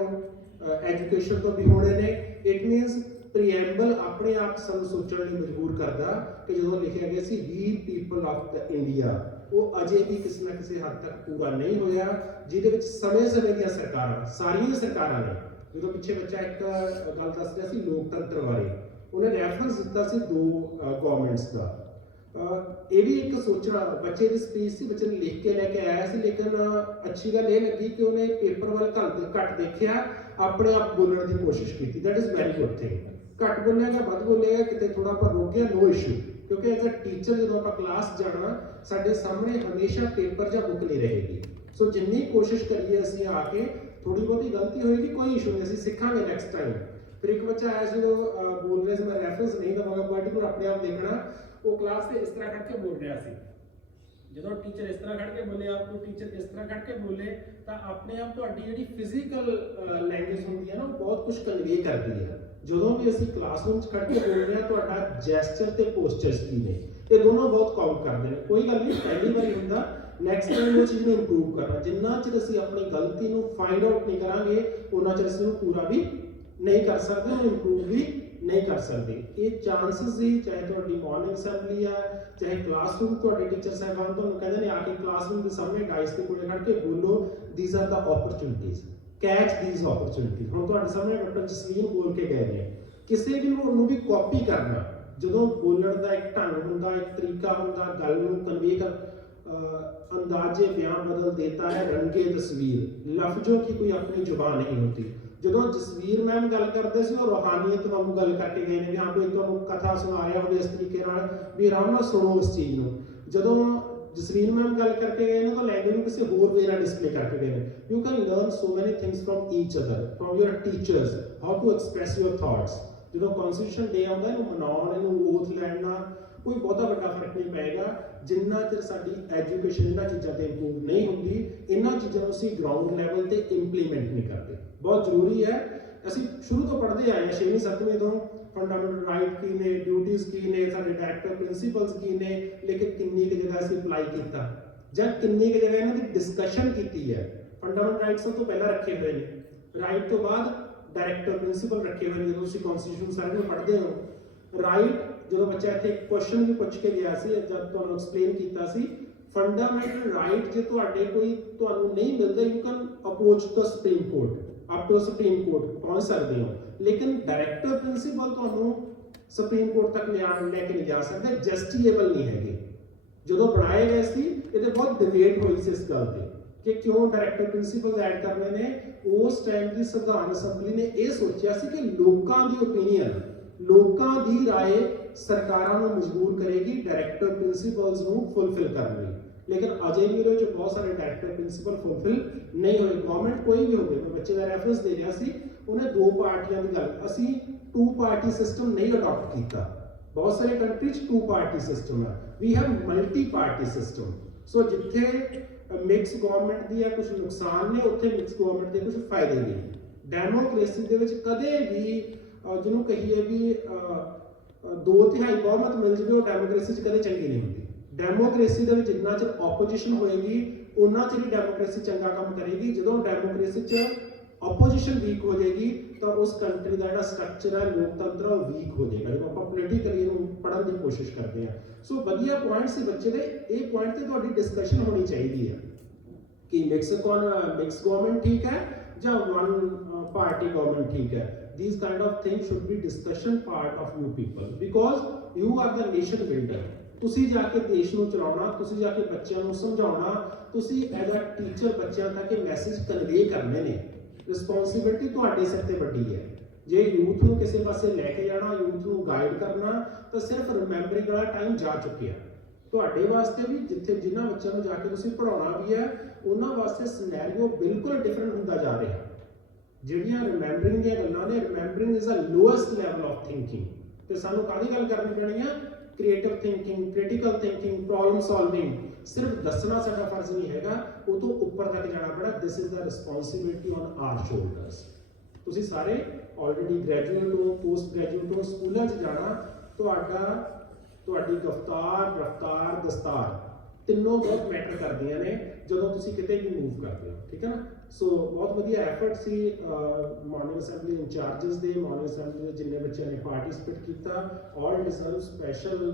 ਐਜੂਕੇਸ਼ਨ ਤੋਂ ਵੀ ਹੋਣੇ ਨੇ। ਇਟ ਮੀਨਸ ਪ੍ਰੀਐਂਬਲ ਆਪਣੇ ਆਪ ਸਾਨੂੰ ਸੋਚਣ ਲਈ ਮਜਬੂਰ ਕਰਦਾ ਕਿ ਜਦੋਂ ਲਿਖਿਆ ਗਿਆ ਸੀ ਵੀ ਪੀਪਲ ਆਫ ਦ ਇੰਡੀਆ, ਉਹ ਅਜੇ ਵੀ ਕਿਸੇ ਨਾ ਕਿਸੇ ਹੱਦ ਤੱਕ ਪੂਰਾ ਨਹੀਂ ਹੋਇਆ, ਜਿਹਦੇ ਵਿੱਚ ਸਮੇਂ-ਸਮੇਂ ਦੀਆਂ ਸਰਕਾਰਾਂ, ਸਾਰੀਆਂ ਸਰਕਾਰਾਂ ਨੇ, ਜਦੋਂ ਪਿੱਛੇ ਬੱਚਾ ਇੱਕ ਗੱਲ ਦੱਸ ਰਿਹਾ ਸੀ ਲੋਕਤੰਤਰ ਬਾਰੇ, ਉਹਨੇ ਰੈਫਰੈਂਸ ਦਿੱਤਾ ਸੀ 2 ਗਵਰਨਮੈਂਟਸ ਦਾ। ਇਹ ਵੀ ਇੱਕ ਸੋਚਣਾ, ਬੱਚੇ ਦੀ ਸਪੀਚ ਸੀ, ਬੱਚੇ ਨੇ ਲਿਖ ਕੇ ਲੈ ਕੇ ਆਇਆ ਸੀ, ਲੇਕਿਨ ਅੱਛੀ ਗੱਲ ਇਹ ਲੱਗੀ ਕਿ ਉਹਨੇ ਪੇਪਰ ਵੱਲ ਘੱਟ ਦੇਖਿਆ, ਆਪਣੇ ਆਪ ਬੋਲਣ ਦੀ ਕੋਸ਼ਿਸ਼ ਕੀਤੀ। That is very good thing. ਘੱਟ ਬੋਲੇਗਾ, ਵੱਧ ਬੋਲੇਗਾ, ਕਿਤੇ ਥੋੜਾ ਪਰ ਰੁਕ ਗਿਆ, ਨੋ ਇਸ਼ੂ, ਕਿਉਂਕਿ ਐਜ਼ ਅ ਟੀਚਰ ਜਦੋਂ ਆਪਾਂ ਕਲਾਸ ਜਾਣਾ, ਸਾਡੇ ਸਾਹਮਣੇ ਹਮੇਸ਼ਾ ਪੇਪਰ ਜਾਂ ਬੁੱਕ ਨਹੀਂ ਰਹੇਗੀ। ਸੋ ਜਿੰਨੀ ਕੋਸ਼ਿਸ਼ ਕਰੀਏ ਅਸੀਂ ਆ ਕੇ, ਥੋੜੀ ਬਹੁਤੀ ਗਲਤੀ ਹੋਏਗੀ, ਕੋਈ ਇਸ਼ੂ ਨਹੀਂ, ਅਸੀਂ ਸਿੱਖਾਂਗੇ ਨੈਕਸਟ ਟਾਈਮ। ਫਿਰ ਇੱਕ ਬੱਚਾ ਆਇਆ ਸੀ, ਜਦੋਂ ਬੋਲ ਰਿਹਾ ਸੀ, ਮੈਂ ਰੈਫਰੈਂਸ ਨਹੀਂ ਦਵਾਂਗਾ, ਪਾਰਟੀਕੂਲਰ ਆਪਣੇ ਆਪ ਦੇਖਣਾ, ਉਹ ਕਲਾਸ ਤੇ ਇਸ ਤਰ੍ਹਾਂ ਕਰਕੇ ਬੋਲ ਰਿਹਾ ਸੀ। ਜਦੋਂ ਟੀਚਰ ਇਸ ਤਰ੍ਹਾਂ ਖੜ ਕੇ ਬੋਲੇ, ਆਪ ਨੂੰ ਟੀਚਰ ਇਸ ਤਰ੍ਹਾਂ ਖੜ ਕੇ ਬੋਲੇ, ਤਾਂ ਆਪਣੇ ਆਪ ਤੁਹਾਡੀ ਜਿਹੜੀ ਫਿਜ਼ੀਕਲ ਲੈਂਗੁਏਜ ਹੁੰਦੀ ਹੈ ਨਾ, ਉਹ ਬਹੁਤ ਕੁਝ ਕਨਵੇ ਕਰਦੀ ਹੈ। ਜਦੋਂ ਵੀ ਅਸੀਂ ਕਲਾਸਰੂਮ 'ਚ ਖੜ ਕੇ ਬੋਲ ਰਹੇ ਹਾਂ, ਤੁਹਾਡਾ ਜੈਸਚਰ ਤੇ ਪੋਸਚਰਸ ਕੀ ਨੇ, ਇਹ ਦੋਨੋਂ ਬਹੁਤ ਕਾਊਂਟ ਕਰਦੇ ਨੇ। ਕੋਈ ਗੱਲ ਨਹੀਂ, ਪਹਿਲੀ ਵਾਰੀ ਹੁੰਦਾ, ਨੈਕਸਟ ਟਾਈਮ ਉਹ ਚੀਜ਼ ਨੂੰ ਇੰਪਰੂਵ ਕਰਨਾ। ਜਿੰਨਾ ਚਿਰ ਅਸੀਂ ਆਪਣੀ ਗਲਤੀ ਨੂੰ ਫਾਈਂਡ ਆਊਟ ਨਹੀਂ ਕਰਾਂਗੇ, ਉਹਨਾਂ ਚਿਰ ਅਸੀਂ ਉਹਨੂੰ ਪੂਰਾ ਵੀ ਨਹੀਂ ਕਰ ਸਕਦੇ, ਉਹਨੂੰ ਇੰਪਰੂਵ ਵੀ ਨਹੀਂ ਕਰ ਸਕਦੇ। ਇਹ ਚਾਂਸਸ ਹੀ, ਚਾਹੇ ਤੁਹਾਡੀ ਮਾਰਨਿੰਗ ਅਸੈਂਬਲੀ ਆ, ਚਾਹੇ ਕਲਾਸਰੂਮ, ਤੁਹਾਡੇ ਟੀਚਰ ਸਾਹਿਬਾਨ ਤੁਹਾਨੂੰ ਕਹਿੰਦੇ ਨੇ ਆ ਕੇ ਕਲਾਸਰੂਮ ਦੇ ਸਾਹਮਣੇ ਡਾਇਸ ਦੇ ਕੋਲੇ ਖੜ ਕੇ ਬੋਲੋ, these are the opportunities, catch these opportunities. ਹੁਣ ਤੁਹਾਡੇ ਸਾਹਮਣੇ ਡਾਕਟਰ ਜਸਲੀਨ ਬੋਲ ਕੇ ਗਏ ਨੇ, ਕਿਸੇ ਵੀ ਨੂੰ ਵੀ ਕਾਪੀ ਕਰਨਾ, ਜਦੋਂ ਬੋਲਣ ਦਾ ਇੱਕ ਢੰਗ ਹੁੰਦਾ, ਇੱਕ ਤਰੀਕਾ ਹੁੰਦਾ, ਗੱਲ ਨੂੰ ਕਨਵੇ ਕਰ, अंदाजे बयां बदल देता है रंगे तस्वीर, लफ्जों की कोई अपनी जुबान नहीं होती। ਜਦੋਂ ਜਸਵੀਰ ਮੈਮ ਗੱਲ ਕਰਦੇ ਸੀ, ਉਹ ਰੂਹਾਨੀਅਤ ਵਾਂਗੂ ਗੱਲ ਕਰਕੇ ਗਏ ਨੇ ਵੀ ਹਾਂ ਕੋਈ ਤੁਹਾਨੂੰ ਕਥਾ ਸੁਣਾ ਰਿਹਾ ਹੋਵੇ ਇਸ ਤਰੀਕੇ ਨਾਲ ਵੀ ਆਰਾਮ ਨਾਲ ਸੁਣੋ ਉਸ ਚੀਜ਼ ਨੂੰ। ਜਦੋਂ ਜਸਵੀਰ ਮੈਮ ਗੱਲ ਕਰਕੇ ਗਏ ਨੇ ਤਾਂ ਲੈਂਗੁਏਜ ਨੂੰ ਕਿਸੇ ਹੋਰ ਵੇ ਨਾਲ ਡਿਸਪਲੇ ਕਰਕੇ ਗਏ ਨੇ। You can learn so many things from each other, from your teachers, how to express your thoughts. ਜਦੋਂ ਕਨਸਟੀਟਿਊਸ਼ਨ ਡੇ ਆਉਂਦਾ, ਇਹਨੂੰ ਮਨਾਉਣ, ਇਹਨੂੰ ਓਥ ਲੈਣ ਨਾਲ ਕੋਈ ਬਹੁਤਾ ਵੱਡਾ ਫਰਕ ਨਹੀਂ ਪਏਗਾ, ਜਿੰਨਾ ਚਿਰ ਸਾਡੀ ਐਜੂਕੇਸ਼ਨ ਇਹਨਾਂ ਚੀਜ਼ਾਂ ਤੇ ਇੰਪਰੂਵ ਨਹੀਂ ਹੁੰਦੀ, ਇਹਨਾਂ ਚੀਜ਼ਾਂ ਨੂੰ ਅਸੀਂ ਗਰਾਊਂਡ ਲੈਵਲ ਤੇ ਇੰਪਲੀਮੈਂਟ ਨਹੀਂ ਕਰਦੇ। ਬਹੁਤ ਜ਼ਰੂਰੀ ਹੈ, ਅਸੀਂ ਸ਼ੁਰੂ ਤੋਂ ਪੜ੍ਹਦੇ ਆਏ ਹਾਂ 6ਵੀਂ 7ਵੀਂ ਤੋਂ, ਫੰਡਾਮੈਂਟਲ ਰਾਈਟ ਕੀ ਨੇ, ਡਿਊਟੀਜ਼ ਕੀ ਨੇ, ਸਾਡੇ ਡਾਇਰੈਕਟਰ ਪ੍ਰਿੰਸੀਪਲਸ ਕੀ ਨੇ, ਲੇਕਿਨ ਕਿੰਨੀ ਕੁ ਜਗ੍ਹਾ ਅਸੀਂ ਅਪਲਾਈ ਕੀਤਾ ਜਾਂ ਕਿੰਨੀ ਕੁ ਜਗ੍ਹਾ ਇਹਨਾਂ ਦੀ ਡਿਸਕਸ਼ਨ ਕੀਤੀ ਹੈ। ਫੰਡਾਮੈਂਟਲ ਰਾਈਟਸ ਸਭ ਤੋਂ ਪਹਿਲਾਂ ਰੱਖੇ ਹੋਏ ਨੇ, ਰਾਈਟ ਤੋਂ ਬਾਅਦ ਡਾਇਰੈਕਟਰ ਪ੍ਰਿੰਸੀਪਲ ਰੱਖੇ ਹੋਏ ਨੇ। ਜਦੋਂ ਤੁਸੀਂ ਕਨਸਟੀਟਿਊਸ਼ਨ ਸਾਰੇ ਨੂੰ ਪੜ੍ਹਦੇ ਹੋ, ਰਾਈਟ, ਜਦੋਂ ਬੱਚਾ ਇੱਥੇ ਇੱਕ ਕੁਐਸਚਨ ਵੀ ਪੁੱਛ ਕੇ ਗਿਆ ਸੀ, ਜਦ ਤੁਹਾਨੂੰ ਐਕਸਪਲੇਨ ਕੀਤਾ ਸੀ, ਫੰਡਾਮੈਂਟਲ ਰਾਈਟ ਜੇ ਤੁਹਾਡੇ ਕੋਈ ਤੁਹਾਨੂੰ ਨਹੀਂ ਮਿਲਦਾ, you can approach the supreme court, up to supreme court ਪਹੁੰਚ ਸਕਦੇ ਹੋ, ਲੇਕਿਨ ਡਾਇਰੈਕਟਰ ਪ੍ਰਿੰਸੀਪਲ ਤੁਹਾਨੂੰ ਸੁਪਰੀਮ ਕੋਰਟ ਤੱਕ ਲੈ ਕੇ ਨਹੀਂ ਜਾ ਸਕਦੇ, ਜਸਟੀਏਬਲ ਨਹੀਂ ਹੈਗੇ। ਜਦੋਂ ਬਣਾਏ ਗਏ ਸੀ, ਇਹਦੇ ਬਹੁਤ ਡਿਬੇਟ ਹੋਈ ਸੀ ਇਸ ਗੱਲ ਤੇ ਕਿ ਕਿਉਂ ਡਾਇਰੈਕਟਰ ਪ੍ਰਿੰਸੀਪਲ ਐਡ ਕਰਨੇ ਨੇ। ਉਸ ਟਾਈਮ ਦੀ ਸੰਵਿਧਾਨ ਅਸੈਂਬਲੀ ਨੇ ਇਹ ਸੋਚਿਆ ਸੀ ਕਿ ਲੋਕਾਂ ਦੀ ਓਪੀਨੀਅਨ, ਲੋਕਾਂ ਦੀ ਰਾਏ ਸਰਕਾਰਾਂ ਨੂੰ ਮਜਬੂਰ ਕਰੇਗੀ ਡਾਇਰੈਕਟਰ ਪ੍ਰਿੰਸੀਪਲਸ ਨੂੰ ਫੁੱਲਫਿਲ ਕਰਨ ਲਈ, ਲੇਕਿਨ ਅਜੇ ਵੀ ਉਹਦੇ ਵਿੱਚ ਬਹੁਤ ਸਾਰੇ ਡਾਇਰੈਕਟਰ ਪ੍ਰਿੰਸੀਪਲ ਫੁੱਲਫਿਲ ਨਹੀਂ ਹੋਏ। ਗਵਰਨਮੈਂਟ ਕੋਈ ਵੀ ਹੋਵੇ, ਮੈਂ ਬੱਚੇ ਦਾ ਰੈਫਰੈਂਸ ਦੇ ਰਿਹਾ ਸੀ, ਉਹਨੇ 2 ਪਾਰਟੀਆਂ ਦੀ ਗੱਲ, ਅਸੀਂ 2 ਪਾਰਟੀ ਸਿਸਟਮ ਨਹੀਂ ਅਡਾਪਟ ਕੀਤਾ। ਬਹੁਤ ਸਾਰੇ ਕੰਟਰੀ 'ਚ 2 ਪਾਰਟੀ ਸਿਸਟਮ ਹੈ, we have multi party system. So ਜਿੱਥੇ ਮਿਕਸ ਗਵਰਨਮੈਂਟ ਦੀ ਕੁਝ ਨੁਕਸਾਨ ਨੇ, ਉੱਥੇ ਮਿਕਸ ਗਵਰਨਮੈਂਟ ਦੇ ਕੁਝ ਫਾਇਦੇ ਨੇ। ਡੈਮੋਕ੍ਰੇਸੀ ਦੇ ਵਿੱਚ ਕਦੇ ਵੀ ਜਿਹਨੂੰ ਕਹੀਏ ਵੀ 2/3 ਬਹੁਮਤ ਮਿਲ ਜਾਵੇ, ਉਹ ਡੈਮੋਕ੍ਰੇਸੀ 'ਚ ਕਦੇ ਚੰਗੀ ਨਹੀਂ ਹੁੰਦੀ। ਡੈਮੋਕ੍ਰੇਸੀ ਦੇ ਵਿੱਚ ਜਿੰਨਾ ਚਿਰ ਆਪੋਜੀਸ਼ਨ ਹੋਏਗੀ, ਉਹਨਾਂ ਚਿਰ ਹੀ ਡੈਮੋਕ੍ਰੇਸੀ ਚੰਗਾ ਕੰਮ ਕਰੇਗੀ। ਜਦੋਂ ਡੈਮੋਕ੍ਰੇਸੀ 'ਚ ਆਪੋਜੀਸ਼ਨ ਵੀਕ ਹੋ ਜਾਏਗੀ, ਤਾਂ ਉਸ ਕੰਟਰੀ ਦਾ ਜਿਹੜਾ ਸਟਰਕਚਰ ਹੈ, ਲੋਕਤੰਤਰ, ਉਹ ਵੀਕ ਹੋ ਜਾਏਗਾ। ਜਦੋਂ ਆਪਾਂ ਪੋਲੀਟੀਕਲੀ ਇਹਨੂੰ ਪੜ੍ਹਨ ਦੀ ਕੋਸ਼ਿਸ਼ ਕਰਦੇ ਹਾਂ, ਸੋ ਵਧੀਆ ਪੁਆਇੰਟ ਸੀ ਬੱਚੇ ਦੇ। ਇਹ ਪੁਆਇੰਟ ਤੇ ਤੁਹਾਡੀ ਡਿਸਕਸ਼ਨ ਹੋਣੀ ਚਾਹੀਦੀ ਹੈ ਕਿ ਮਿਕਸ ਗਵਰਨਮੈਂਟ ਠੀਕ ਹੈ ਜਾਂ ਵਨ ਪਾਰਟੀ ਗਵਰਨਮੈਂਟ ਠੀਕ ਹੈ। These kind of things should be discussion part of you people, because you are the nation builder. ਤੁਸੀਂ ਜਾ ਕੇ ਦੇਸ਼ ਨੂੰ ਚਲਾਉਣਾ, ਤੁਸੀਂ ਜਾ ਕੇ ਬੱਚਿਆਂ ਨੂੰ ਸਮਝਾਉਣਾ, ਤੁਸੀਂ ਐਜ਼ ਅ ਟੀਚਰ ਬੱਚਿਆਂ ਤੱਕ ਇਹ ਮੈਸੇਜ ਕਨਵੇ ਕਰਨੇ ਨੇ। ਰਿਸਪੌਂਸਿਬਿਲਿਟੀ ਤੁਹਾਡੇ ਸਿਰ ਤੇ ਵੱਡੀ ਹੈ। ਜੇ ਯੂਥ ਨੂੰ ਕਿਸੇ ਪਾਸੇ ਲੈ ਕੇ ਜਾਣਾ, ਯੂਥ ਨੂੰ ਗਾਈਡ ਕਰਨਾ, ਤਾਂ ਸਿਰਫ ਰਿਮੈਂਬਰਿੰਗ ਵਾਲਾ ਟਾਈਮ ਜਾ ਚੁੱਕਿਆ। ਤੁਹਾਡੇ ਵਾਸਤੇ ਵੀ ਜਿੱਥੇ ਜਿਨ੍ਹਾਂ ਬੱਚਿਆਂ ਨੂੰ ਜਾ ਕੇ ਤੁਸੀਂ ਪੜ੍ਹਾਉਣਾ ਵੀ ਹੈ, ਉਹਨਾਂ ਵਾਸਤੇ ਸਿਨੈਰੀਓ ਬਿਲਕੁਲ ਡਿਫਰੈਂਟ ਹੁੰਦਾ ਜਾ ਰਿਹਾ। ਜਿਹੜੀਆਂ ਰਿਮੈਂਬਰਿੰਗ ਦੀਆਂ ਗੱਲਾਂ ਨੇ, remembering is a lowest level of thinking, ਤੇ ਸਾਨੂੰ ਕਾਹਦੀ ਗੱਲ ਕਰਨੀ ਪੈਣੀ ਆ? Creative thinking, critical thinking, problem solving. ਸਿਰਫ ਦੱਸਣਾ ਸਾਡਾ ਫਰਜ਼ ਨਹੀਂ ਹੈਗਾ, ਉਹ ਤੋਂ ਉੱਪਰ ਤੱਕ ਜਾਣਾ ਪੈਣਾ। This is the responsibility on R shoulders. ਤੁਸੀਂ ਸਾਰੇ ਆਲਰੇਡੀ ਗ੍ਰੈਜੂਏਟ ਹੋ, ਪੋਸਟ ਗ੍ਰੈਜੂਏਟ ਹੋ, ਸਕੂਲਾਂ 'ਚ ਜਾਣਾ, ਤੁਹਾਡੀ ਰਫਤਾਰ, ਦਸਤਾਰ ਤਿੰਨੋਂ ਬਹੁਤ ਮੈਟਰ ਕਰਦੀਆਂ ਨੇ ਜਦੋਂ ਤੁਸੀਂ ਕਿਤੇ ਵੀ ਮੂਵ ਕਰਦੇ ਹੋ, ਠੀਕ ਹੈ ਨਾ। ਸੋ ਬਹੁਤ ਵਧੀਆ ਐਫਰਟ ਸੀ ਮਾਰਨਿੰਗ ਅਸੈਂਬਲੀ ਇੰਚਾਰਜਸ ਦੇ, ਮਾਰਨਿੰਗ ਅਸੈਂਬਲੀ ਦੇ ਜਿੰਨੇ ਬੱਚਿਆਂ ਨੇ ਪਾਰਟਿਸਿਪੇਟ ਕੀਤਾ, all deserve special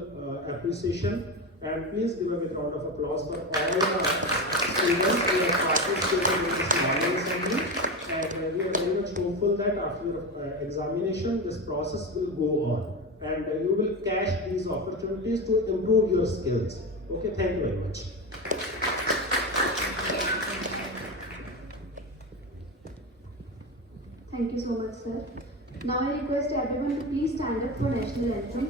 appreciation and please give a big round of applause for all the students who have participated in this morning assembly, and we are very much hopeful that after your examination this process will go on and you will catch these opportunities to improve your skills. Okay, thank you very much. Thank you so much, sir. Now I request everyone to please stand up for national anthem.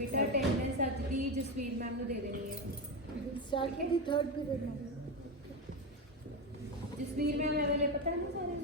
बेटा attendance अज दी Jasvir ma'am ਨੂੰ ਦੇ ਦੇਣੀ ਹੈ। Saturday third period में Jasvir ma'am available पता है ना सारे